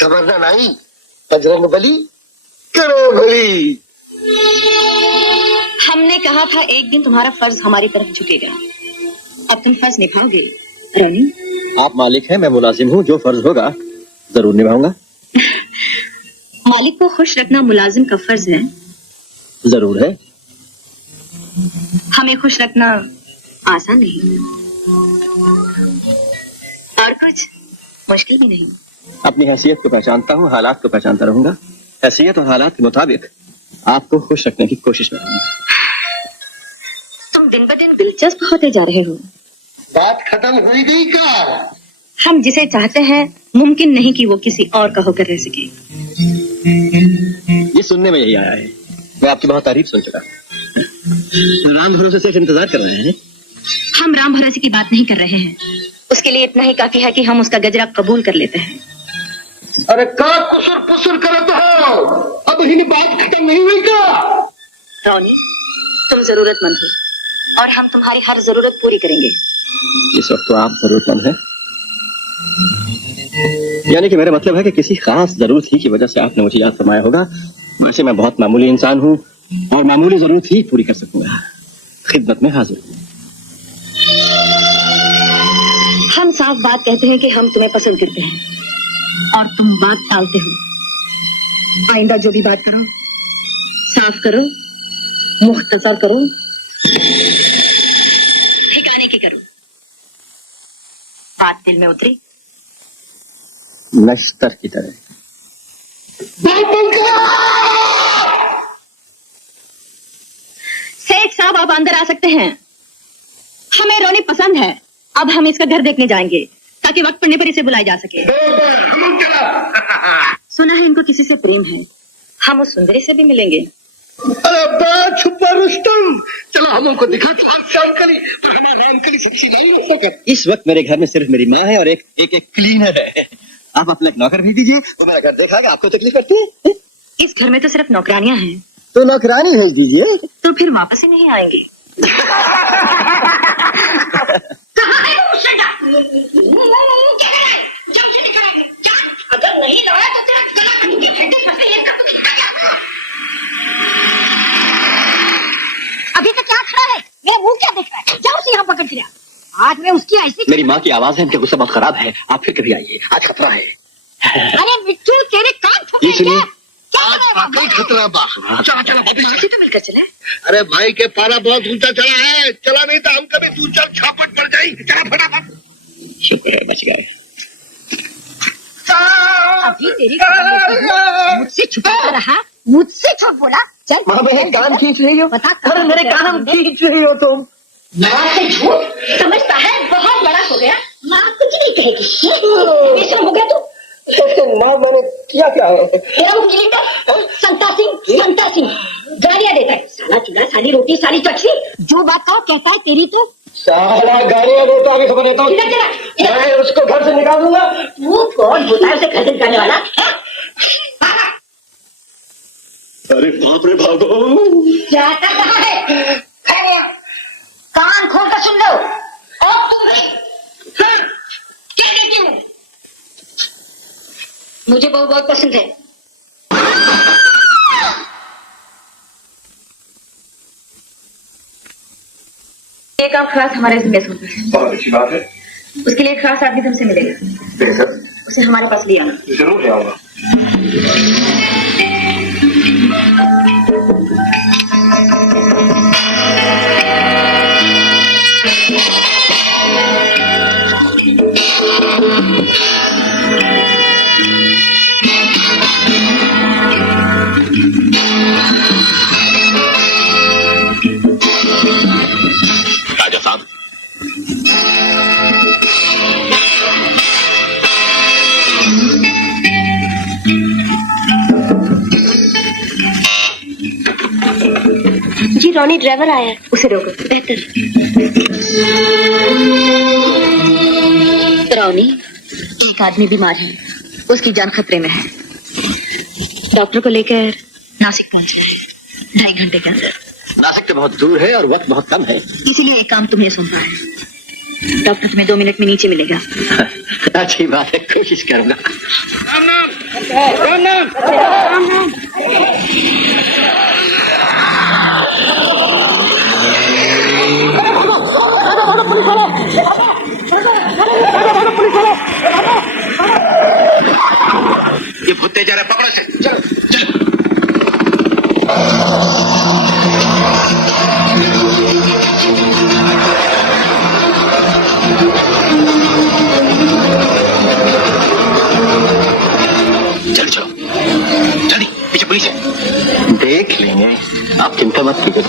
खबर नहीं। बजरंग बली करो भली। हमने कहा था एक दिन तुम्हारा फर्ज हमारी तरफ झुकेगा। अब तुम फर्ज निभाओगे रानी? आप मालिक हैं, मैं मुलाजिम हूँ। जो फर्ज होगा जरूर निभाऊंगा। मालिक को खुश रखना मुलाजिम का फर्ज है। जरूर है। हमें खुश रखना आसान नहीं और कुछ मुश्किल भी नहीं। अपनी हैसियत को पहचानता हूँ, हालात को पहचानता रहूंगा। हैसियत और हालात के मुताबिक आपको खुश रखने की कोशिश में रहूंगा। तुम दिन ब दिन दिलचस्प होते जा रहे हो। बात खत्म हुई गई का? हम जिसे चाहते हैं मुमकिन नहीं कि वो किसी और का होकर रह सके। ये सुनने में यही आया है। मैं आपकी बहुत तारीफ सुन चुका। राम भरोसे सिर्फ इंतजार कर रहे हैं। हम राम भरोसे की बात नहीं कर रहे हैं। उसके लिए इतना ही काफी है कि हम उसका गजरा कबूल कर लेते हैं। अरे का कुसुर पुसुर करत हो? अब ही बात खत्म नहीं हुई का? रोनी, तुम जरूरतमंद हो और हम तुम्हारी हर जरूरत पूरी करेंगे। इस वक्त तो आप जरूरतमंद हैं। यानी कि मेरा मतलब है कि किसी खास जरूरत ही की वजह से आपने मुझे याद फरमाया होगा। वैसे मैं बहुत मामूली इंसान हूँ और मामूली जरूरत ही पूरी कर सकूंगा। खिदमत में हाजिर हूँ। हम साफ बात कहते हैं कि हम तुम्हें पसंद करते हैं और तुम बात टालते हो। आइंदा जो भी बात करो साफ करो, मुख्तसर करो, ठिकाने की करो। बात दिल में उतरी नश्तर की तरह। सेठ साहब आप अंदर आ सकते हैं। हमें रोनी पसंद है। अब हम इसका घर देखने जाएंगे ताकि वक्त पड़ने पर इसे बुलाया जा सके। सुना है इनको किसी से प्रेम है। हम उस सुंदरी से भी मिलेंगे। अरे बा छुपा रुस्तम, चलो हम उनको दिखा तो आप रामकली, पर हमारा रामकली सच्ची नहीं हो सका। इस वक्त मेरे घर में सिर्फ मेरी माँ है और एक क्लीनर है। आप अपना एक नौकर भेज दीजिए, वो मेरा घर देखाएगा। आपको तकलीफ पड़ती है? इस घर में तो सिर्फ नौकरानियां हैं। तो नौकरानी भेज दीजिए। तो फिर वापस ही नहीं आएंगे। अगर नहीं लड़ा तो अभी तक क्या खड़ा है? मेरा मुंह क्या देख रहा है? जाओ उसे यहाँ पकड़ के लिया। आज मैं उसकी ऐसी मेरी माँ की आवाज है, इनका गुस्सा बहुत खराब है। आप फिर कभी आइए, आज खतरा है। अरे मिट्टू तेरे कान फूटे ये सुनिए। क्या आज वाकई खतरा बा। चला चला इसी तो मिलकर चले। अरे भाई के पारा बहुत ऊंचा चला है, चला नहीं तो हम कभी तू चल छापट पड़ जाई। चला फटाफट। शुक्र है बच गए। अभी तेरी मुझसे छुपा रहा, मुझसे छुप बोला। चल माँ मेरे कान खींच रही हो। बता अरे मेरे कान खींच रही हो तुम। माँ से झूठ समझता है, बहुत बड़ा हो गया। माँ कुछ नहीं कहेगी। कैसा हो गया तू? ना मैंने किया क्या है? तेरा मुंह लीटर संता सिंह गालियां देता है। साला चूल्हा, साली रोटी, साली चटनी, जो बात कहो कहता है तेरी तो। साला गालियां देता, अभी खबर देता हूँ। इधर चला, मैं उसको घर से निकाल दूंगा। तू कौन होता है उसे घर से निकालने वाला? अरे बाप रे भागो। जाता कहाँ है? कान खोल कर सुन लो। और तुम भी क्या कहती हूँ? मुझे बहू बहुत पसंद है। एक काम खास हमारे जिम्मे सौंपा है। बहुत अच्छी बात है। उसके लिए एक खास आदमी तुमसे मिलेगा। उसे हमारे पास ले आना। जरूर ले आऊंगा। राजा साहब, जी रोनी ड्राइवर आया है, उसे रोको। बेहतर। रोनी, एक आदमी बीमार है, उसकी जान खतरे में है। डॉक्टर को लेकर नासिक पहुंचना है 2.5 घंटे के अंदर। नासिक तो बहुत दूर है और वक्त बहुत कम है। इसीलिए एक काम तुम्हें सौंपा है। डॉक्टर तुम्हें 2 मिनट में नीचे मिलेगा। अच्छी बात है, कोशिश करूंगा। ये बहुत तेज जा रहा है, पकड़ो इसे। चलो चलो। चलो चलो जल्दी, पीछे पुलिस है। देख लेंगे, आप चिंता मत कीजिए।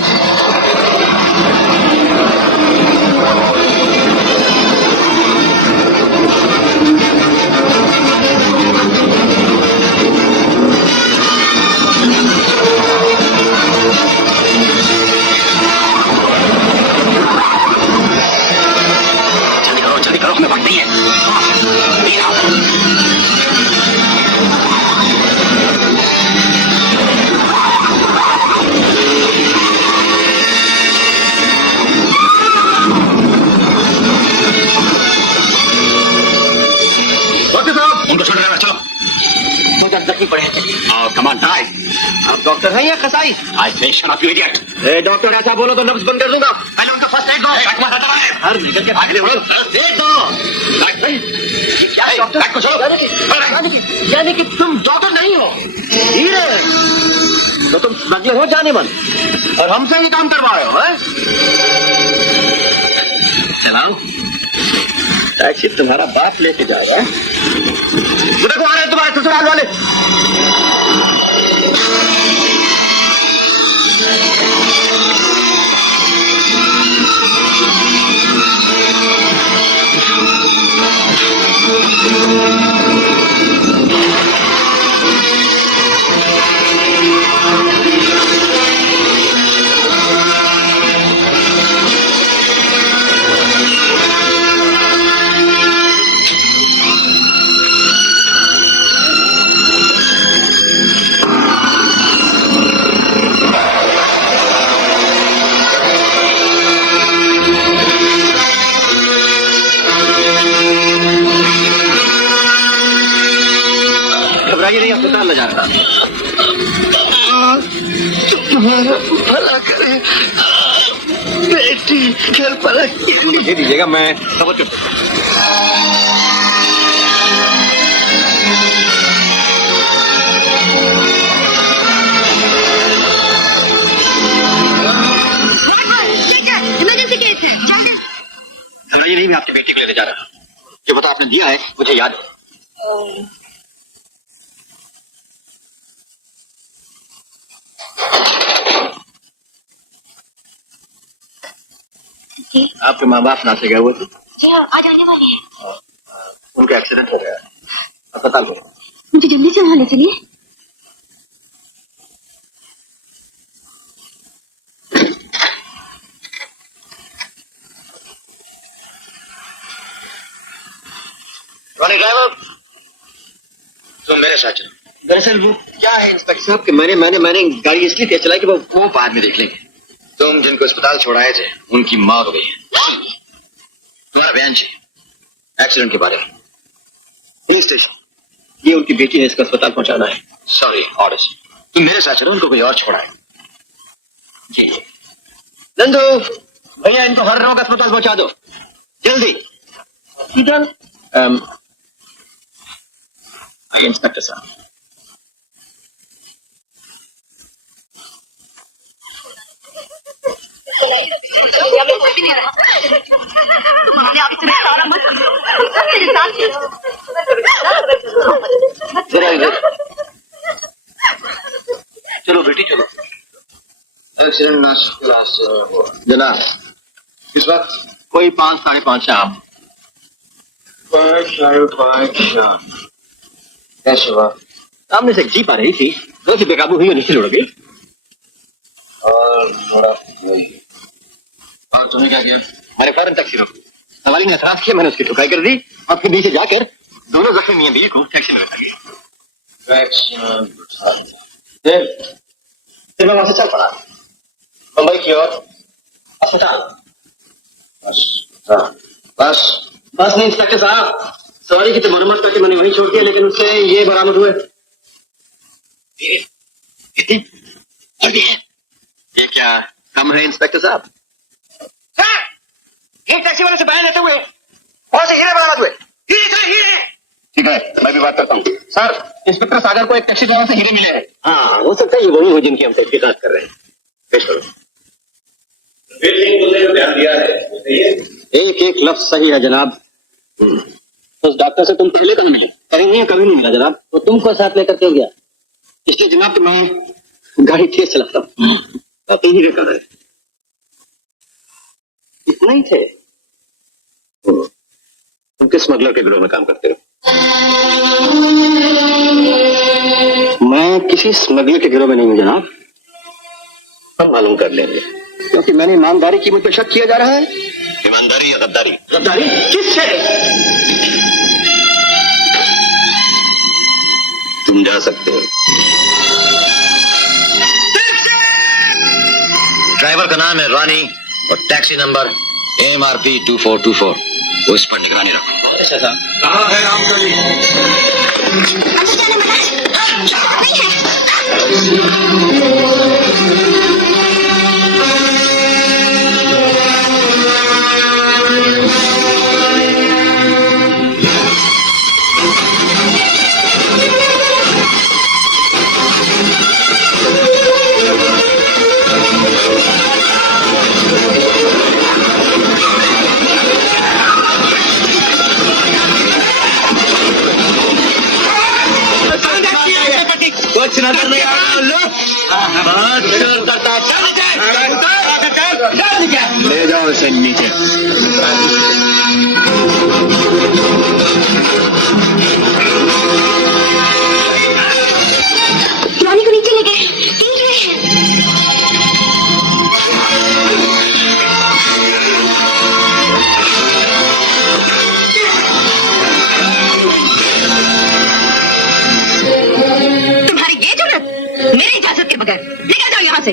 जल्दी करो, हमें वक्त नहीं है। डॉक्टर हैं या कसाई? I think shut up you idiot. A doctor, ऐसा बोलो तो नब्ज बंद कर दूंगा। पहले उनका फर्स्ट एड दो। हर लीटर के भागने वालों फर्स्ट एड दो। क्या है डॉक्टर? यानी कि तुम डॉक्टर नहीं हो, हीरे। तो तुम स्मगलर हो जाने मन, और हमसे ही काम करवा रहे हो, हैं? चलाओ, टैक्सी तुम्हारा बाप लेके जाएगा। देखो आ रहे तुम्हारे ससुराल वाले। घबराइए नहीं, अस्पताल ले जा रहा था। तुम्हारा भला करे बेटी, घर पर दे दीजिएगा, मैं समझ चुका हूं। इमरजेंसी केस है, जल्दी। घबराइए नहीं, मैं आपकी बेटी को लेने जा रहा हूँ। जो पता आपने दिया है मुझे याद है। आपके माँ बाप ना से गए हुए थे? जी हाँ, आज आने वाली है। उनका एक्सीडेंट हो गया, अस्पताल में। मुझे जल्दी से वहाँ ले चलिए। ड्राइवर, तुम मेरे साथ चलो। दरअसल वो क्या है इंस्पेक्टर साहब कि मैंने गाड़ी इसलिए तेज चलाई कि वो बाद में देख लेंगे। तुम जिनको अस्पताल छोड़ाए थे उनकी मौत हो गई है। तुम्हारा बयान चाहिए एक्सीडेंट के बारे में। पुलिस स्टेशन, ये उनकी बेटी है, इसका अस्पताल पहुंचाना है। Sorry, orders. तुम मेरे साथ चलो, उनको कोई और छोड़ा है। जी नंदू भैया, इनको हर रोग अस्पताल पहुंचा दो जल्दी। इंस्पेक्टर साहब, जरा इधर चलो बेटी, चलो। एक्सीडेंट क्लास हुआ जनाब, किस बात? कोई 5 साढ़े 5 शाम। 5 साढ़े 5 शाम। कैसे हुआ? सामने से एक जीप आ रही थी, जो सी बेकाबू हुई और नीचे लुढ़क गई। और तुमने क्या किया? मैंने फौरन टैक्सी रोकी। सवारी ने एतराज किया, मैंने उसकी ठुकाई कर दी और फिर नीचे जाकर दोनों जख्मी मियां बीवी को टैक्सी में बैठा दिया। फिर मैं वहां से चल पड़ा मुंबई की ओर, अस्पताल। बस बस नहीं इंस्पेक्टर साहब, सवारी की तो मरम्मत करके मैंने वहीं छोड़ दिया, लेकिन उससे ये बरामद हुए। ये क्या कम है इंस्पेक्टर साहब? एक टैक्सी वाले से बयान लेते हुए और से हीरे बरामद हुए। ठीक है, मैं भी बात करता हूँ। सर, इंस्पेक्टर सागर को एक टैक्सी ड्राइवर से हीरे मिले हैं। हाँ, हो सकता है ये वही हो जिनकी हम तहकीकात कर रहे हैं। पेश करो। ध्यान दिया है एक एक लफ्ज सही है जनाब। उस डॉक्टर से तुम पहले कहाँ मिले? कहीं नहीं मिला जनाब। तो तुमको साथ लेकर क्यों गया? इसलिए जनाब कि मैं गाड़ी तेज चलाता हूँ और तुम ही कर रहे। इतना ही थे? तुम किस स्मगलर के गिरोह में काम करते हो? मैं किसी स्मगलर के गिरोह में नहीं हूं जनाब। हम मालूम कर लेंगे, क्योंकि मैंने ईमानदारी की मुझ पर शक किया जा रहा है। ईमानदारी या गद्दारी? गद्दारी किससे? तुम जा सकते हो। ड्राइवर का नाम है रानी और टैक्सी नंबर MRP 2424। उस पर निगरानी रखो। अच्छा साहब। कहाँ है रामचंद्र? अंदर जाने मना नहीं है। कुछ नजर नहीं आ रहा लो। बहुत शोर करता चल ले जाओ उसे नीचे। रानी को नीचे ले गए। तुम्हारी ये जरूरत मेरी इजाजत के बगैर निकल जाओ यहाँ से।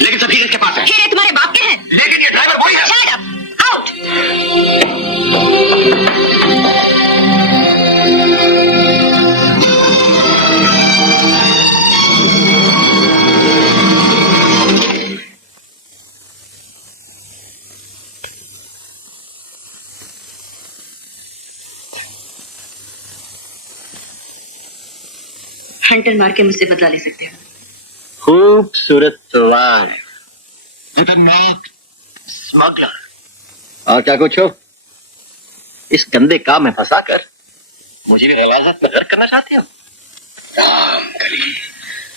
लेकिन सब हीरे इसके पास है। हीरे तुम्हारे बाप के हैं। लेकिन ये ड्राइवर वही है। Shut up! Out! हंटर मार के मुझसे बदला ले सकते हो। खूबसूरत सवाल। स्मगलर। और क्या कुछ हो? इस गंदे काम में फंसाकर मुझे भी हिफाजत में गर्क करना चाहते हो? रामकली,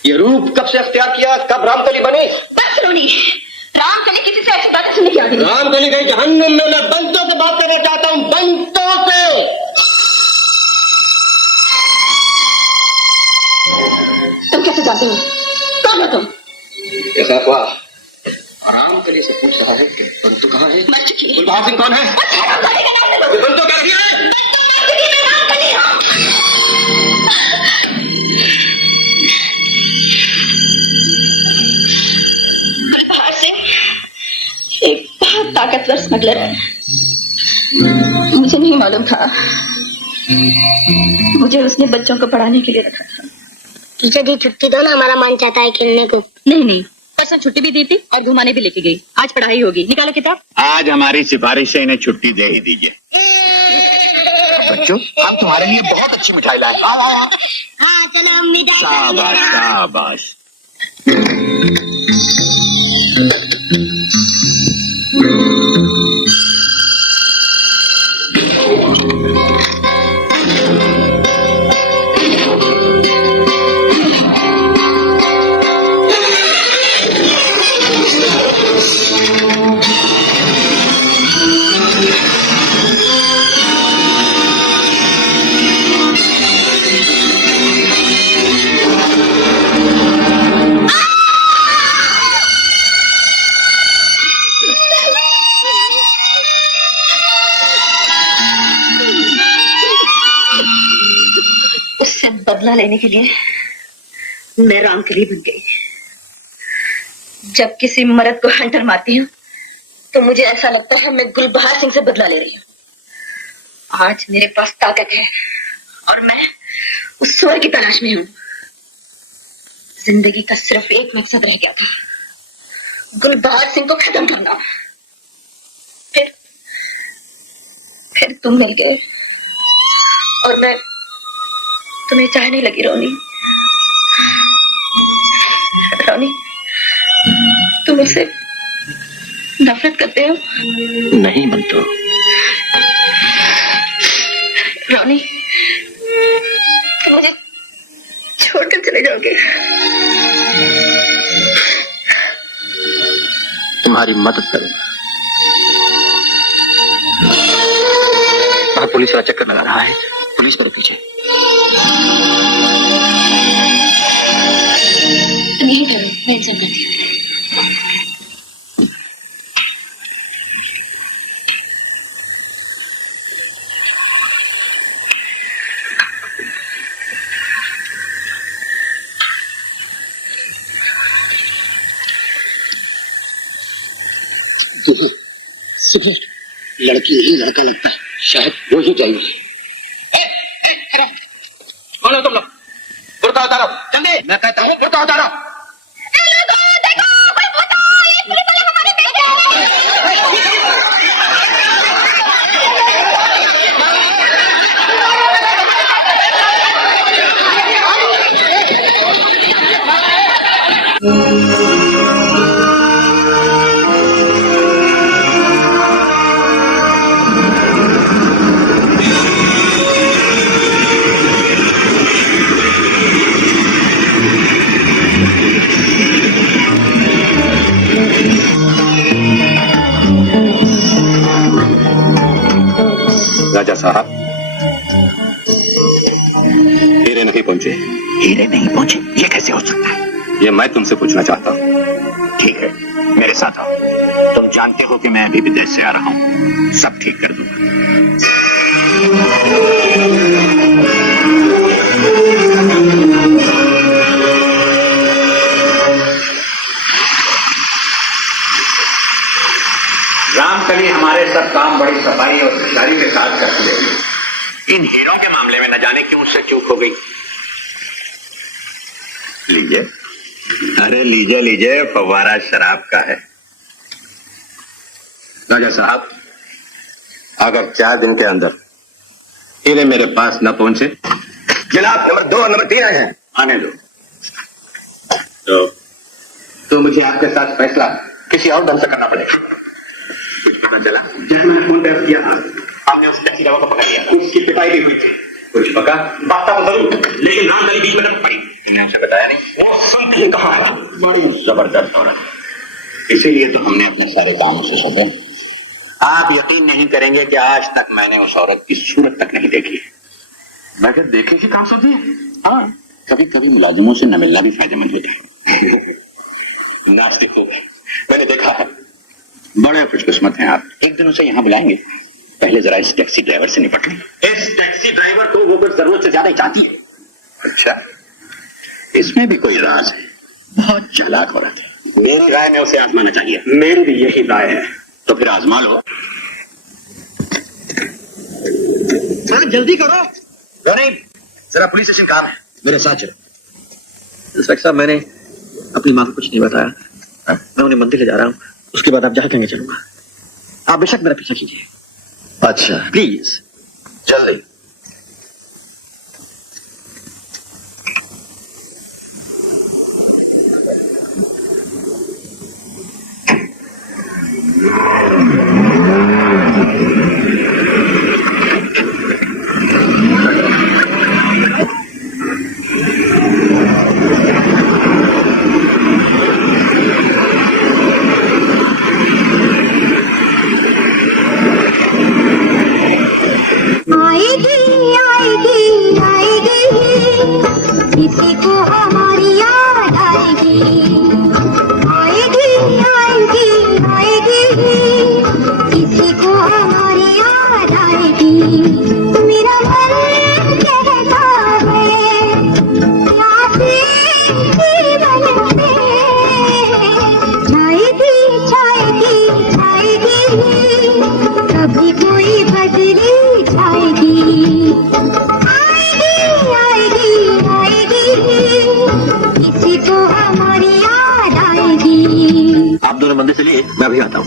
ये रूप कब से अख्तियार किया? कब रामकली बनी? बस रोनी, रामकली किसी से ऐसी बातें सुनने की आदत नहीं। रामकली गई जहन्नुम में। मैं बंतों से बात करना चाहता हूँ, बंतों से। तुम कैसे जानते हो? कौन हो तुम? ऐसा हुआ, रामकली से पूछ रहा है कि बंतु कहाँ है? मर चुकी है। गुलबहार सिंह कौन है? रामकली का नाम ले लो। बंतु कह रही है। मैं रामकली हूँ। गुलबहार सिंह एक बहुत ताकतवर स्मगलर है। मुझे नहीं मालूम था। मुझे उसने बच्चों को पढ़ाने के लिए रखा था। टीचर दी छुट्टी दो ना, हमारा मन चाहता है खेलने को। नहीं, परसों छुट्टी भी दी थी और घुमाने भी लेके गई। आज पढ़ाई होगी। निकालो किताब। आज हमारी सिफारिश से इन्हें छुट्टी दे ही दीजिए। बच्चों, हम तुम्हारे लिए बहुत अच्छी मिठाई लाए। आओ आओ आओ। हाँ चलो अम्मी शाबाश शाबाश। उससे बदला लेने के लिए मैं रामकली बन गई। जब किसी मर्द को हंटर मारती हूँ तो मुझे ऐसा लगता है मैं गुलबहार सिंह से बदला ले रही हूँ। आज मेरे पास ताकत है और मैं उस स्वर की तलाश में हूँ। जिंदगी का सिर्फ एक मकसद रह गया था, गुलबहार सिंह को खत्म करना। फिर तुम मिल गए और मैं तुम्हें चाहने लगी। रोनी, तुम मुझसे नफरत करते हो? नहीं बंतु। रोनी, तुम मुझे छोड़कर चले जाओगे? तुम्हारी मदद करूंगा। वहां पुलिस वाला चक्कर लगा रहा है। पुलिस मेरे पीछे। तुम यही करो, मैं इंतजार करती हूँ। सिगरेट। लड़की नहीं लड़का लगता है, शायद वो ही चाहिए। कौन हो तुम लोग? कुर्ता उतारो जल्दी, मैं कहता हूँ कुर्ता उतारो। राजा साहब, हीरे नहीं पहुंचे। हीरे नहीं पहुंचे, ये कैसे हो सकता है? ये मैं तुमसे पूछना चाहता हूँ। ठीक है, मेरे साथ आओ। तुम जानते हो कि मैं अभी विदेश से आ रहा हूँ, सब ठीक कर दूंगा। रामकली हमारे सब काम बड़ी सफाई और होशियारी के साथ करती है। इन हीरों के मामले में न जाने क्यों उससे चूक हो गई। लीजिए। अरे लीजिए लीजिए, फव्वारा शराब का है। राजा साहब, अगर 4 दिन के अंदर हीरे मेरे पास न पहुंचे, जनाब नंबर 2 और नंबर 3 आए हैं। आने दो। तो मुझे आपके साथ फैसला किसी और ढंग से करना पड़ेगा। कुछ पता चला? जब मैंने फोन पर किया, हमने उस टैक्सी ड्राइवर को पकड़ लिया। उसकी पिटाई भी हुई थी। कुछ पका? बात तो जरूर, लेकिन रामकली बीच में दबक पड़ी। तुमने उसे बताया नहीं? वो सुनते ही कहा बड़ी जबरदस्त औरत है। इसीलिए तो हमने अपने सारे काम उसे सौंपे। आप यकीन नहीं करेंगे कि आज तक मैंने उस औरत की सूरत तक नहीं देखी। मैं क्या देखे ही काम सौंपी है? हाँ, कभी कभी मुलाजिमों से न मिलना भी फायदेमंद होता है। नाचते खूब, मैंने देखा है। बड़े खुशकिस्मत हैं आप। एक दिन उसे यहाँ बुलाएंगे। पहले जरा इस टैक्सी ड्राइवर से निपट लें। इस टैक्सी ड्राइवर को वो कुछ जरूरत से ज्यादा ही चाहती है। अच्छा, इसमें भी कोई राज है? बहुत चालाक औरत है। मेरी राय में उसे आजमाना चाहिए। मेरी भी यही राय है। तो फिर आजमा लो। जल्दी करो। नहीं, जरा पुलिस स्टेशन काम है, मेरे साथ चलो। इंस्पेक्टर साहब, मैंने अपनी माँ को कुछ नहीं बताया। मैं उन्हें मंदिर ले जा रहा हूँ, उसके बाद आप जहाँ कहेंगे चलूंगा। आप बेशक मेरा पीछा कीजिए। अच्छा, प्लीज। जल्दी। किसी को हमारी याद आएगी, आएगी आएगी आएगी, किसी को हमारी याद आएगी। मेरा मन कहता है यादें जीवन में छाएगी छाएगी छाएगी, कभी कोई बदली छाएगी। किसी को हमारी याद आएगी। आप दोनों मंदिर चलिए, मैं अभी आता हूँ।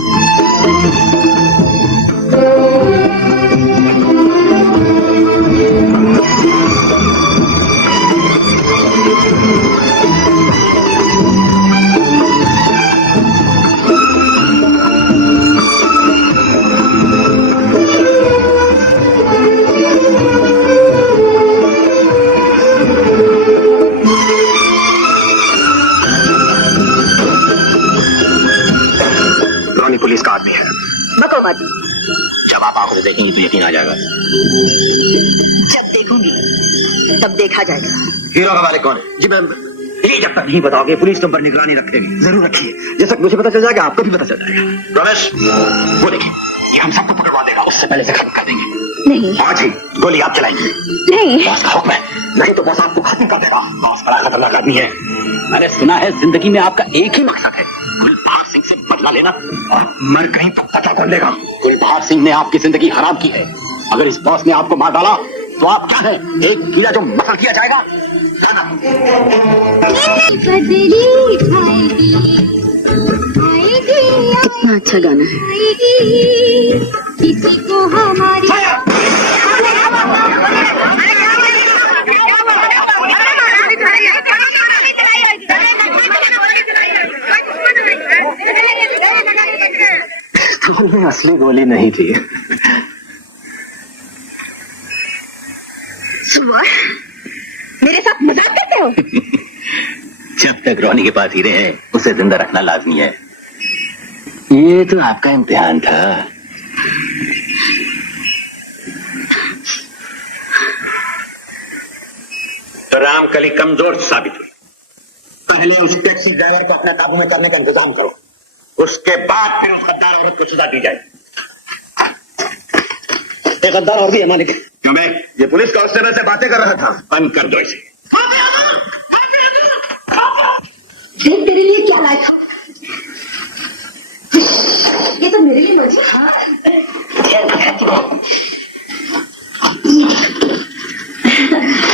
पुलिस का आदमी है। बकवादी। जब आप आंखों से देखेंगी तो यकीन आ जाएगा। जब देखूंगी तब देखा जाएगा। हीरो का मालिक कौन है? जी मैम, ये जब तक नहीं बताओगे पुलिस तुम पर निगरानी रखेगी। जरूर रखिए, जैसा मुझे पता चल जाएगा आपको भी पता चल जाएगा। रमेश, वो देखिए, ये हम सबको पकड़वा देगा। उससे पहले से खत्म कर देंगे। नहीं। आज ही गोली आप चलाएंगे। नहीं। बॉस का हुक्म है, नहीं तो बॉस आपको खत्म कर देगा। बॉस बड़ा खतरनाक आदमी है। मैंने सुना है जिंदगी में आपका एक ही मकसद है, गुलबाग सिंह से बदला लेना और मर कहीं तो पता कौन लेगा। गुलबहार सिंह ने आपकी जिंदगी हराम की है। अगर इस बॉस ने आपको मार डाला तो आप क्या है, एक कीड़ा जो मसल किया जाएगा। जाना। कितना अच्छा गाना है। किसी को हमारी तुमने असली गोली नहीं की। सुबह मेरे साथ मजाक करते हो? जब तक रोनी के पास हीरे हैं उसे जिंदा रखना लाजमी है। ये तो आपका इम्तिहान था। तो रामकली कमजोर साबित हुई। पहले उस टैक्सी ड्राइवर को अपने काबू में करने का इंतजाम करो, उसके बाद फिर उस गद्दार औरत को सजा दी जाए। एक गद्दार और भी है मालिक। क्यों? मैं ये पुलिस कांस्टेबल से बातें कर रहा था। बंद कर दो इसे। देख तेरे लिए क्या लाया था? ये तो मेरे लिए मर्जी।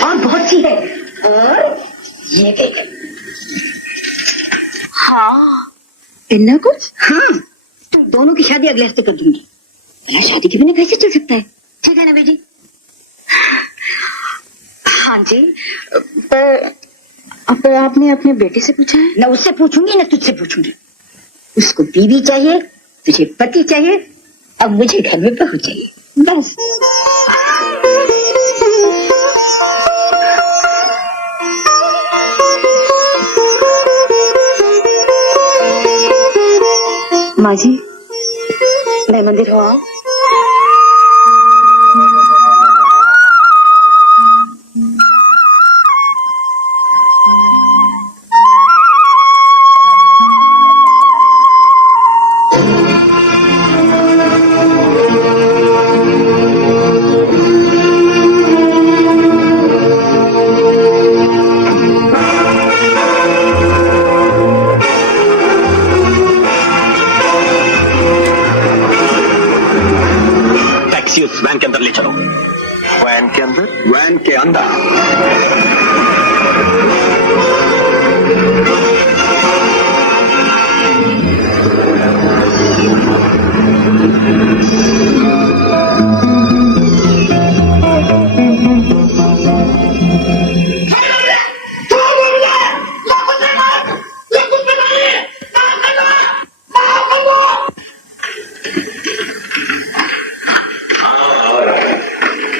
और बहुत सी है। और ये देख। हाँ इतना कुछ। हाँ तुम दोनों की शादी अगले हफ्ते कर दूंगी। भला शादी के बिना कैसे चल सकता है? ठीक है ना बेटी? हाँ जी। अब आपने अपने बेटे से पूछा है? ना उससे पूछूंगी ना तुझसे पूछूंगी। उसको बीवी चाहिए, तुझे पति चाहिए, अब मुझे घर में बहू चाहिए, बस। माँ जी मैं मंदिर हो आओ। उस वैन के अंदर ले चलो। वैन के अंदर? वैन के अंदर।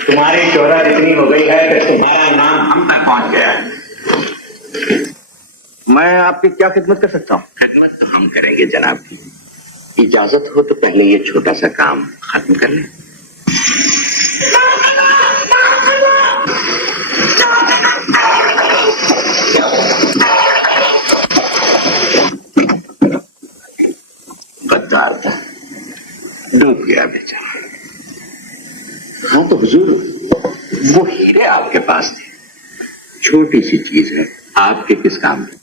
तुम्हारी शोहरत इतनी हो गई है कि तुम्हारा नाम हम तक पहुंच गया है। मैं आपकी क्या खिदमत कर सकता हूँ? खिदमत तो हम करेंगे जनाब की। इजाजत हो तो पहले ये छोटा सा काम खत्म कर लें। गद्दार था, डूब गया बेचारा। हाँ तो हुजूर वो हीरे आपके पास थे, छोटी सी चीज है, आपके किस काम की?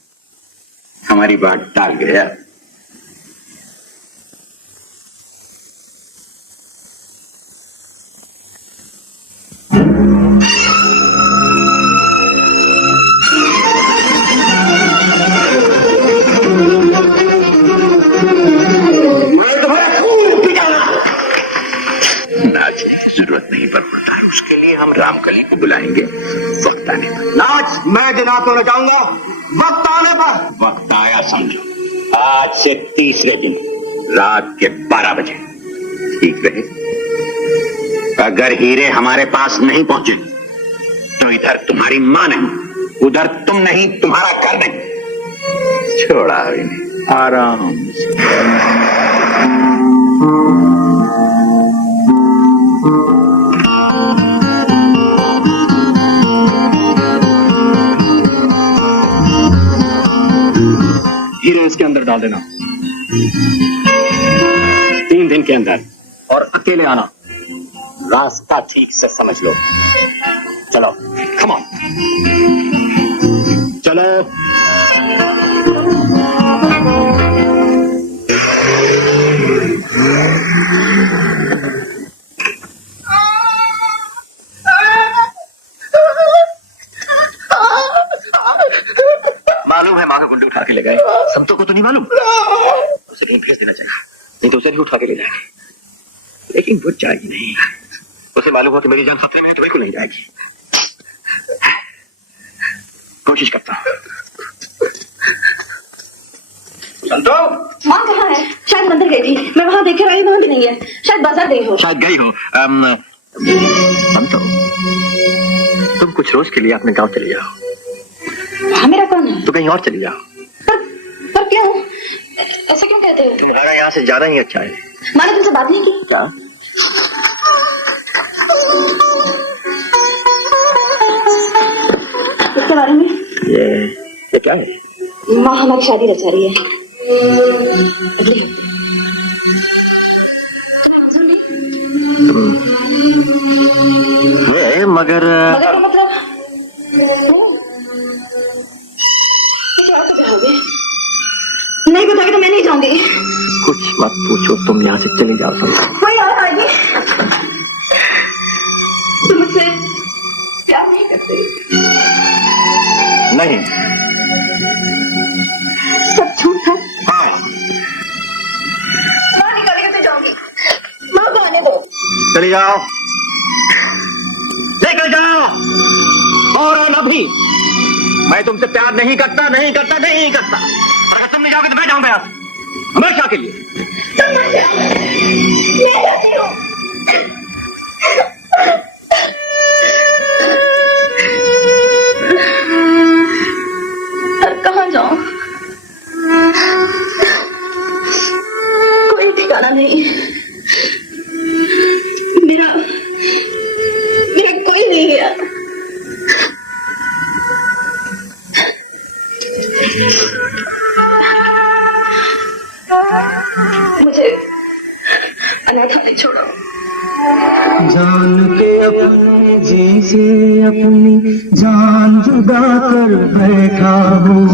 हमारी बात टाल गया। जरूरत नहीं पर पड़ता है, उसके लिए हम रामकली को बुलाएंगे वक्त आने पर। नाच मैं दिन तो न जाऊंगा, वक्त आने पर। वक्त आया समझो, आज से तीसरे दिन रात के 12 बजे ठीक रहे। अगर हीरे हमारे पास नहीं पहुंचे तो इधर तुम्हारी मां नहीं, उधर तुम नहीं, तुम्हारा घर नहीं। छोड़ा इन्हें आराम से। हीरे इसके अंदर डाल देना 3 दिन के अंदर, और अकेले आना। रास्ता ठीक से समझ लो। चलो कम ऑन, चलो। मालूम है माँ को गुंडे उठा के ले गए, संतों को तो नहीं मालूम। उसे कहीं भेज देना चाहिए, नहीं तो उसे भी उठा के ले जाएंगे। लेकिन वो जाएगी नहीं, उसे मालूम हो कि मेरी जान खतरे में है तो बिल्कुल नहीं जाएगी। कोशिश करता हूँ। संतो, माँ कहाँ है? शायद मंदिर गई थी, मैं वहाँ देख कर आई, वहाँ भी नहीं है। शायद बाजार गई हो। शायद गई हो। संतो, तुम कुछ रोज के लिए अपने गांव चले जाओ। वहाँ मेरा कौन है? तो कहीं और चले जाओ। पर क्यों? ऐसे क्यों कहते हो? तुम्हारा यहाँ से जाना ही अच्छा है। माँ ने तुमसे बात नहीं की? क्या? इसके बारे में? ये क्या है? माँ हमारी शादी रचा रही है। ये मगर का मतलब कुछ और तो कहोगे? नहीं बताओगे तो मैं नहीं जाऊंगी। कुछ मत पूछो, तुम यहाँ से चले जाओ। संतो, कोई और आएगी? तुम मुझसे प्यार नहीं करते? नहीं। सब झूठ है। हाँ। माँ निकालेगा तो जाऊंगी। माँ को आने दो। चले जाओ, लेकर जाओ। और अभी मैं तुमसे प्यार नहीं करता, नहीं करता, नहीं करता। अगर तुम नहीं जाओगे तो मैं जाऊंगा यहाँ से, हमेशा के लिए। मैं जाती हूँ। पर कहाँ जाऊँ? कोई ठिकाना नहीं। मेरा कोई नहीं है। मुझे अनाथ में छोड़ो। जान के अपने जी से अपनी जान जुदा कर बैठा हूँ,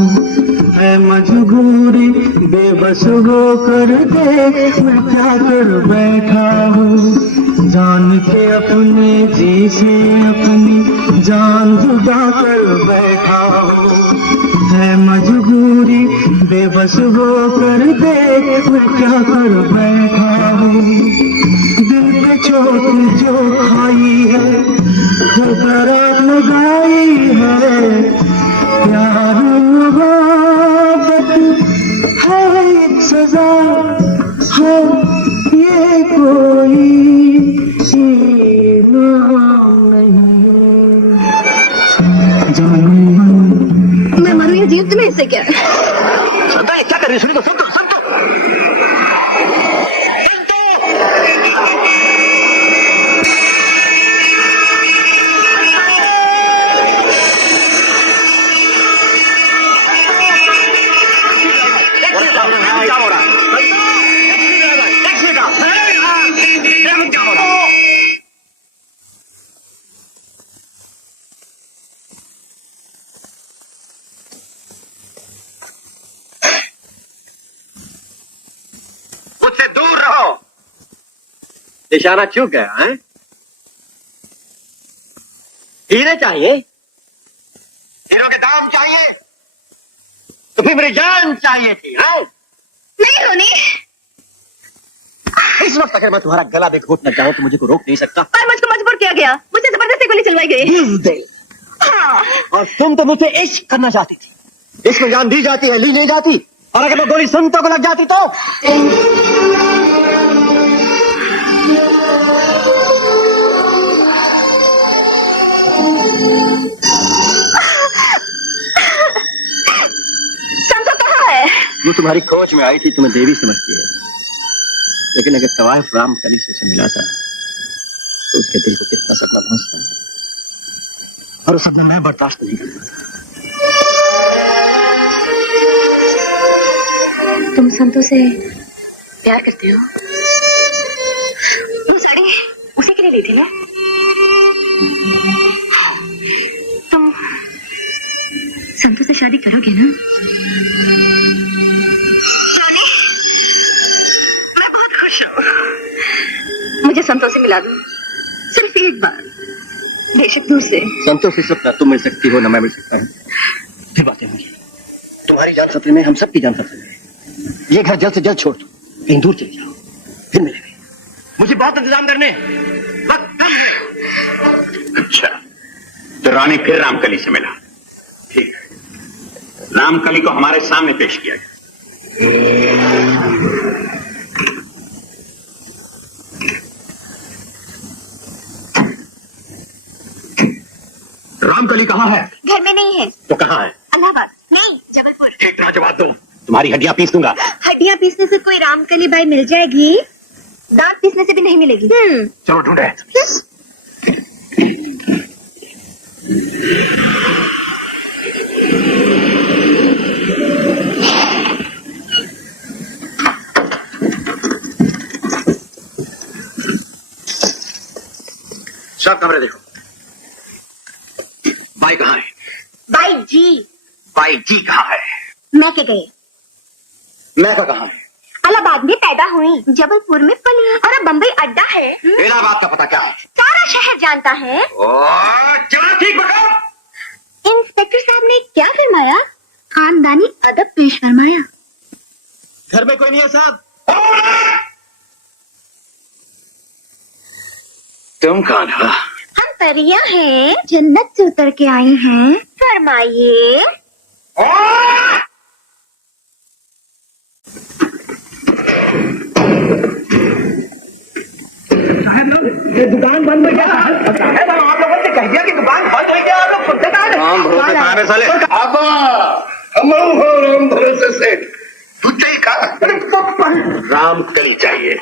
है मजबूरी बेबस होकर देख मैं क्या कर बैठा हूँ। जान के अपने जी से अपनी जान जुदा कर बैठा हूँ, है मजबूरी बेबस होकर देख मैं क्या कर बैठा हूँ। दिल पे चोट जो खाई है खबर लगाई है, प्यार मोहब्बत है एक सजा है, ये कोई इनाम नहीं। जाने मन मैं मरूँ या जीव तुम्हें इससे क्या? संतो, ये क्या कर रही है? सुनो तो, संतो, संतो। मुझसे दूर रहो। निशाना चूक गया है? हीरे चाहिए? हीरो के दाम चाहिए? तो फिर मेरी जान चाहिए थी, हाँ? नहीं रोनी। इस वक्त अगर मैं तुम्हारा गला भी घोटना चाहूं तो मुझे को रोक नहीं सकता। पर मुझको मजबूर किया गया, मुझे जबरदस्ती गोली चलवाई गई। हाँ। और तुम तो मुझसे इश्क करना चाहती थी। इसमें जान दी जाती है, ली नहीं जाती। और अगर मैं गोली संतों को लग जाती तो? संतो कहाँ है? वो तुम्हारी खोज में आई थी, तुम्हें देवी समझती है। लेकिन अगर तवाइफ राम तनी से उसे मिला था तो उसके दिल को कितना सपना पहुंचता, और उस सपना मैं बर्दाश्त नहीं करता। तुम संतो से प्यार करते हो? वो साड़ी उसी के लिए ली थी ना? तुम संतो से शादी करोगे ना? मैं बहुत खुश हूँ। मुझे संतो से मिला दो, सिर्फ एक बार, बेशक दूर से। संतोष से सब ना तुम मिल सकती हो, ना मैं मिल सकता हूँ। फिर बातें होंगी। तुम्हारी जान खतरे में, हम सबकी जान खतरे में। ये घर जल्द से जल्द छोड़ दो, कहीं दूर चले जाओ, फिर मिलेंगे। मुझे बहुत इंतजाम करने। अच्छा, तो रानी फिर रामकली से मिला। ठीक है, रामकली को हमारे सामने पेश किया गया। रामकली कहाँ है? घर में नहीं है। तो कहाँ है? इलाहाबाद नहीं, जबलपुर। ठीक तरह जवाब दो, तुम्हारी हड्डियां पीस दूंगा। हड्डियां पीसने से कोई रामकली बाई मिल जाएगी, दांत पीसने से भी नहीं मिलेगी। चलो ढूंढे। सब कमरे देखो। बाई कहाँ है? By ji. बाई जी कहाँ है? मैं के गए। मैं का कहाँ है? इलाहाबाद में पैदा हुई, जबलपुर में पली, और अब बम्बई अड्डा है। इलाहाबाद का पता क्या है? सारा शहर जानता है। चलो ठीक बताओ। इंस्पेक्टर साहब ने क्या फरमाया? खानदानी अदब पेश फरमाया। घर में कोई नहीं है साहब। तुम कौन हो? हम परियां हैं, जन्नत से उतर के आई हैं। फरमाइए। ये दुकान बंद हो गया। आप लोगों से कह दिया कि दुकान बंद हो गया, आप लोग सुनते कहाँ हैं? राम भरोसे कहाँ है साले? आबा हम हो राम भरोसे सेठ, तू चाहिए कहा? रामकली चाहिए।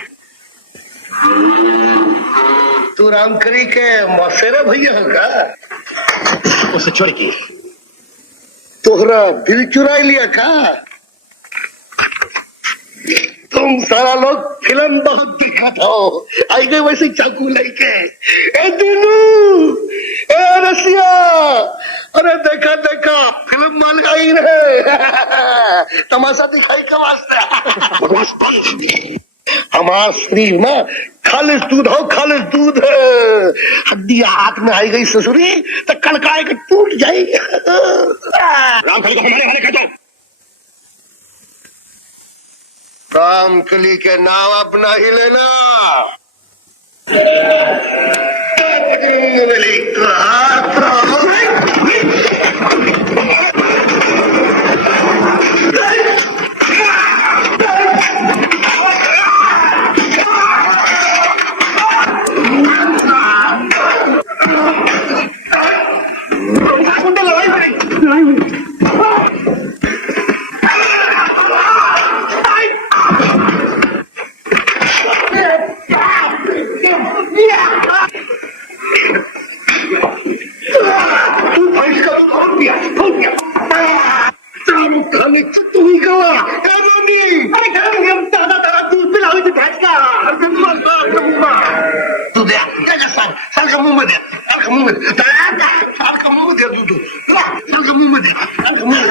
तू रामकली के मौसेरा भैया हो का? उसे चोरी की। तोहरा दिल चुरा लिया का? तुम सारा लोग फिल्म बहुत देखा था, आइए वैसे चाकू लेके। ए दिनू, ए रसिया, अरे देखा देखा फिल्म मान गई रहे। तमाशा दिखाई का वास्ते। बकवास बंद। हमारा शरीर में खालिश दूध हो, खालिश दूध है। हड्डियां हाथ में आई गई ससुरी तो कड़काए के टूट जाए। रामकली को हमारे हवाले कर दो। रामकली के नाम अपना ही लेना। बजरंगबली तो खाने तू ही गवा। दूध पिलाओ भैंस का। तू दे साल का मुंह में दे, साल का मुंह में दे, साल का मुंह में दे दूध, साल का मुंह में दे, साल का मुंह में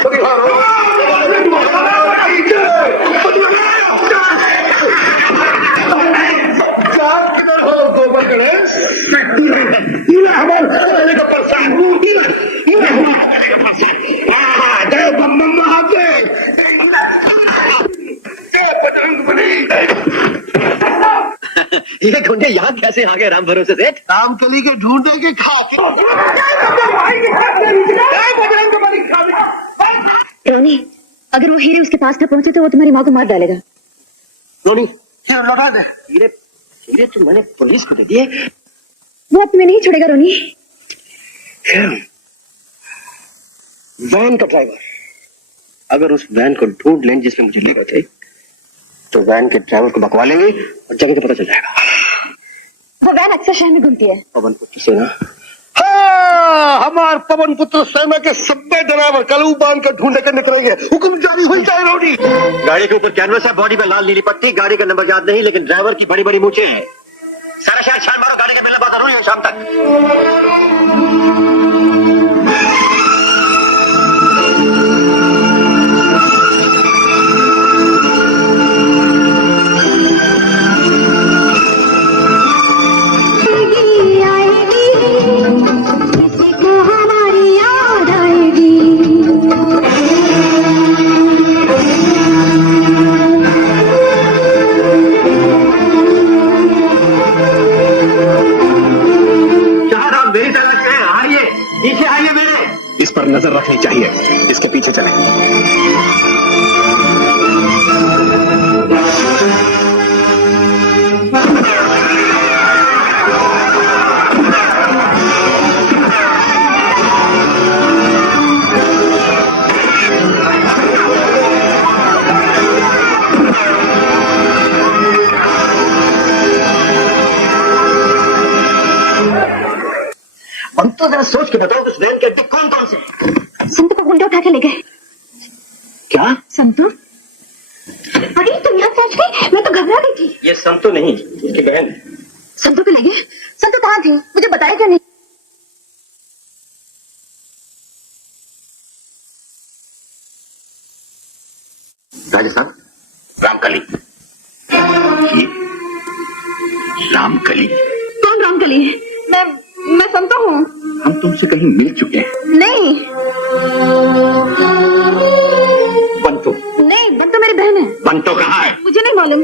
किधर हो गोबर गणेश? हमारे का परेशान ये ढूंढे यहाँ कैसे आ गए राम भरोसे सेठ? रामकली के ढूंढे के खा के। रोनी, अगर वो हीरे उसके पास न पहुंचे तो वो तुम्हारी माँ को मार डालेगा। रोनी, हीरे लौटा दे। हीरे हीरे तो मैंने पुलिस को दे दिए। वो अब तुम्हें नहीं छोड़ेगा रोनी। वैन का ड्राइवर, अगर उस वैन को ढूंढ लें जिसमें मुझे ले गए थे, तो वैन के ड्राइवर को बकवा लेंगे और जगह का पता चल जाएगा। वो वैन अक्सर शहर में घूमती है। पवन पुत्र सेना। हाँ, हमार पवन पुत्र सेना के सब्बे ड्राइवर कल बांध कर ढूंढे के निकलेंगे। हुक्म जारी हो जाए रोडी। गाड़ी के ऊपर कैनवस है, बॉडी पे लाल नीली पट्टी, गाड़ी का नंबर याद नहीं, लेकिन ड्राइवर की बड़ी बड़ी मूछें हैं। सारा शहर छान मारो, गाड़ी का मिलना बहुत जरूरी है शाम तक। सोच के बताओ उस वैन के अड्डे कौन कौन से हैं? संतू को गुंडे उठा के ले गए। क्या? संतू? अरे तुम यहाँ पहुंच गई? मैं तो घबरा गई थी। ये संतू नहीं, उसकी बहन है। संतू को ले गए? संतू कहाँ थी? मुझे बताया क्यों नहीं? राजस्थान रामकली। ये रामकली? कौन रामकली है? मैं संतू हूँ। हम तुमसे कहीं मिल चुके हैं। नहीं बंटू? नहीं, बंटू मेरी बहन है। बंटू कहाँ है? मुझे नहीं मालूम,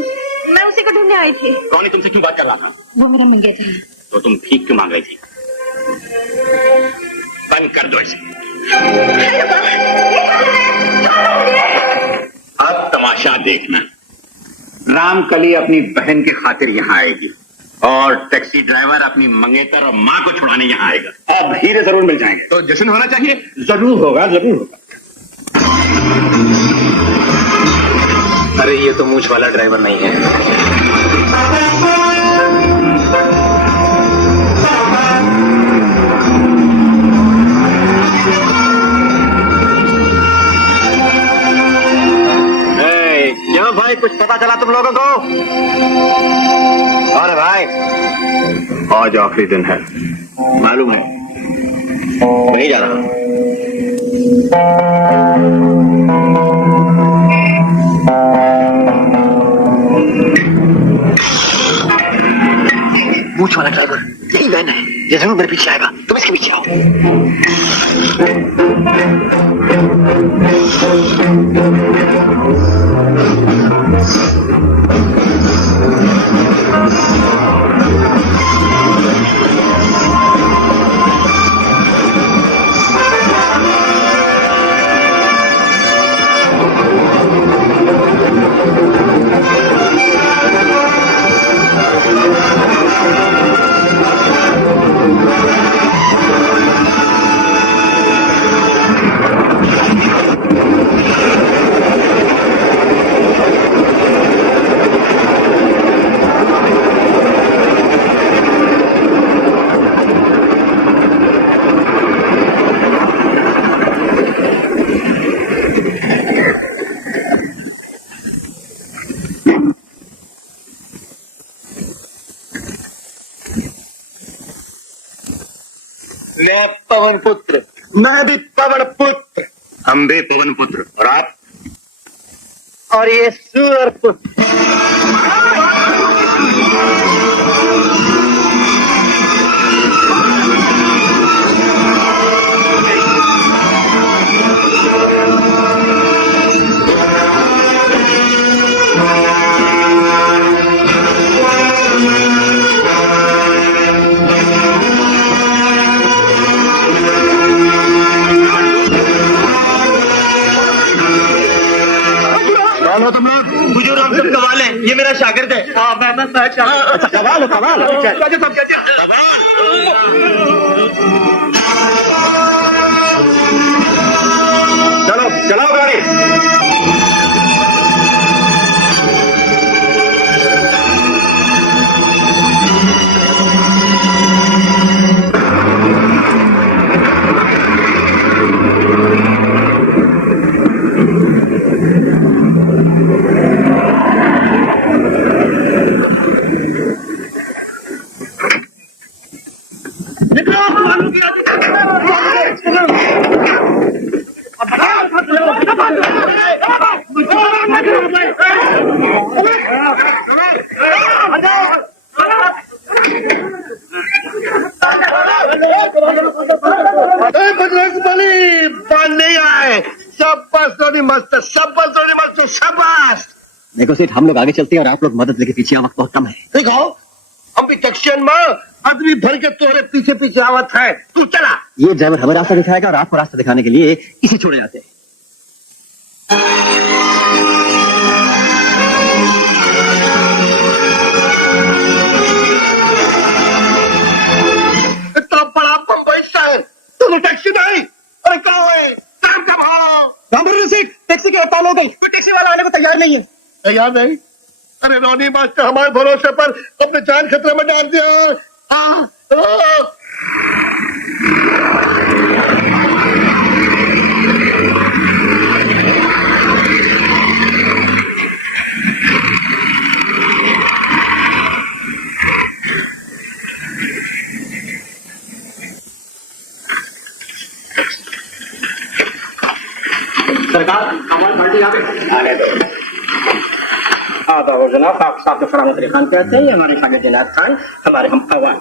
मैं उसी को ढूंढने आई थी। कौन तुमसे क्यों बात कर रहा था? वो मेरा मंगे था। तो तुम भीख क्यों मांग रही थी? बंद कर दो इसे। अब तमाशा देखना। रामकली अपनी बहन की खातिर यहाँ आएगी और टैक्सी ड्राइवर अपनी मंगेतर और माँ को छुड़ाने यहाँ आएगा। अब हीरे जरूर मिल जाएंगे। तो जश्न होना चाहिए। जरूर होगा, जरूर होगा। अरे ये तो मूछ वाला ड्राइवर नहीं है। क्यों भाई, कुछ पता चला तुम लोगों को? अरे भाई, आज आखिरी दिन है। मालूम है, नहीं जा रहा। मूछ वाला ड्राइवर यही बहन है, ये जरूर मेरे पीछे आएगा। तुम इसके पीछे आओ। मैं पवन पुत्र, मैं भी पवन पुत्र, हम भी पवन पुत्र। और आप? और ये सूर पुत्र। कौन हो तुम लोग? हुजूर हम सब कवाल हैं, ये मेरा शागिर्द है। हाँ मैं अच्छा कवाल हो कवाल। चलो चलाओ गाड़ी। बजरंगबली बांध नहीं आए। शाबाश थोड़ी मस्त, शाबाश थोड़ी मस्त, शाबाश। देखो सेठ, हम लोग आगे चलते हैं और आप लोग मदद लेके पीछे, वक्त बहुत कम है। देखो हम भी टैक्सियन में आदमी भर के तोरे पीछे पीछे आवत है। तू चला। ये ड्राइवर हमें रास्ता दिखाएगा और आपको रास्ता दिखाने के लिए इसे छोड़े जाते हैं। इतना बड़ा बम्बई शहर, तुम टैक्सी नहीं? अरे कहाँ है? काम का भाव। टैक्सी की हड़ताल हो गई, कोई टैक्सी वाला आने को तैयार नहीं है। तैयार नहीं? अरे रोनी मास्टर हमारे भरोसे पर अपने जान खतरे में डाल दिया। आने दो। आदाब जनाब, आप साहब फरामत अली खान कहते हैं, ये हमारे शागिर्द जिनात खान, हमारे हम अवान।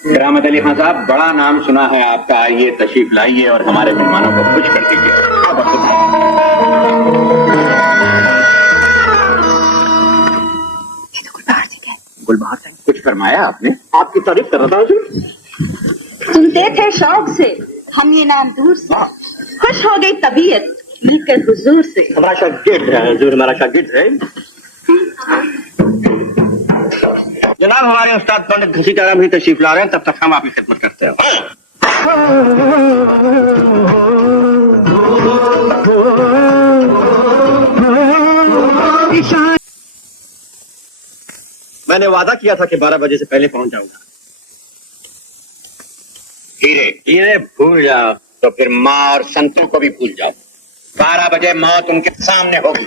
रहमत अली खान साहब, बड़ा नाम सुना है आपका, आइए तशरीफ लाइए और हमारे मेहमानों को खुश कर दीजिए। गुलबहार सिंह, कुछ फरमाया आपने? आपकी तारीफ कर रहा था हुजूर। सुनते थे शौक से हम ये नाम दूर से, खुश हो गई तबीयत मिलकर हुजूर से। हमारा शागिर्द है हुजूर, हमारा शागिर्द है। जनाब, हमारे उस्ताद पंडित घसीटाराम भी तशरीफ ला रहे हैं, तब तक हम आपकी खिदमत करते हैं। मैंने वादा किया था कि 12 बजे से पहले पहुंच जाऊंगा। हीरे भूल जाओ तो फिर माँ और संतों को भी भूल जाओ। 12 बजे मौत उनके सामने होगी।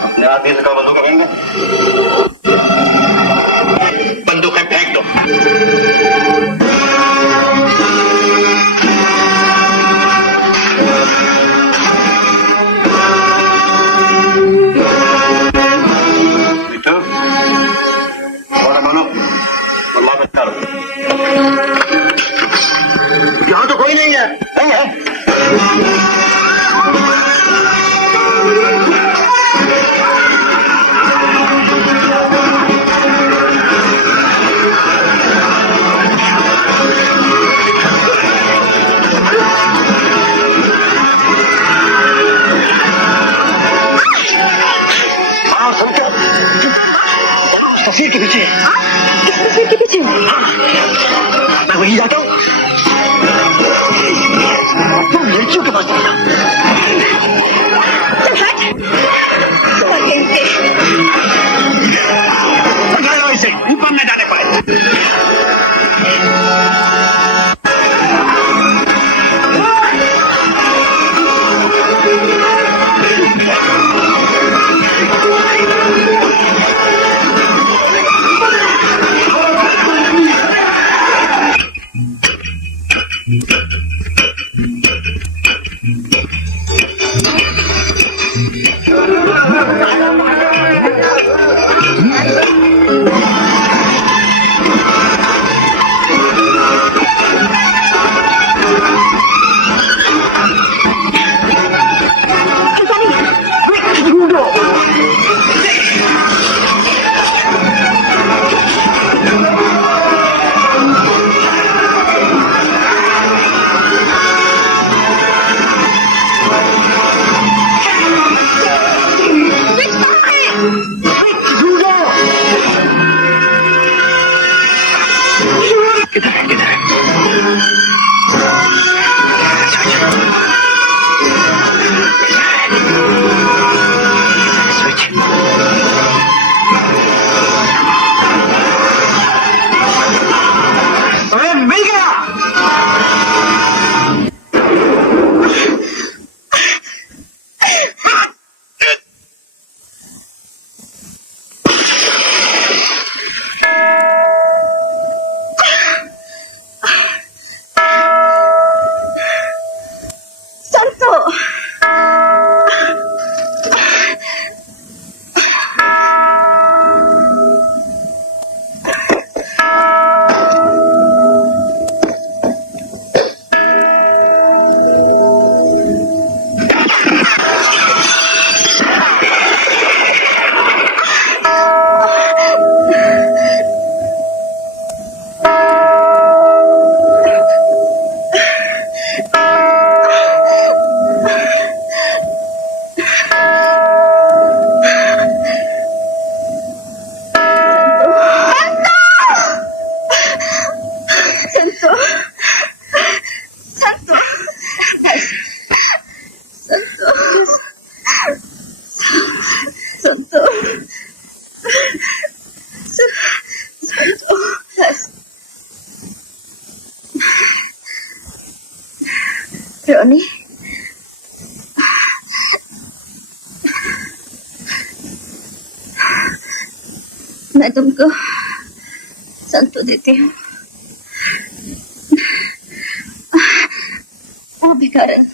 अपने आदमी से बंदूक करेंगे, बंदूकें फेंक दो। बेटा, और मानो, अल्लाह का प्यार हो। यहाँ तो कोई नहीं है, नहीं है। हाँ, समझो। उस तस्वीर के पीछे। इस तस्वीर के पीछे मैं वही जाता हूँ। तुम लड़कियों के पास जाना। पकड़ो इसे, ऊपर न जाने पाए। रोनी, मैं तुमको संतु देती हूँ। वो भी कारण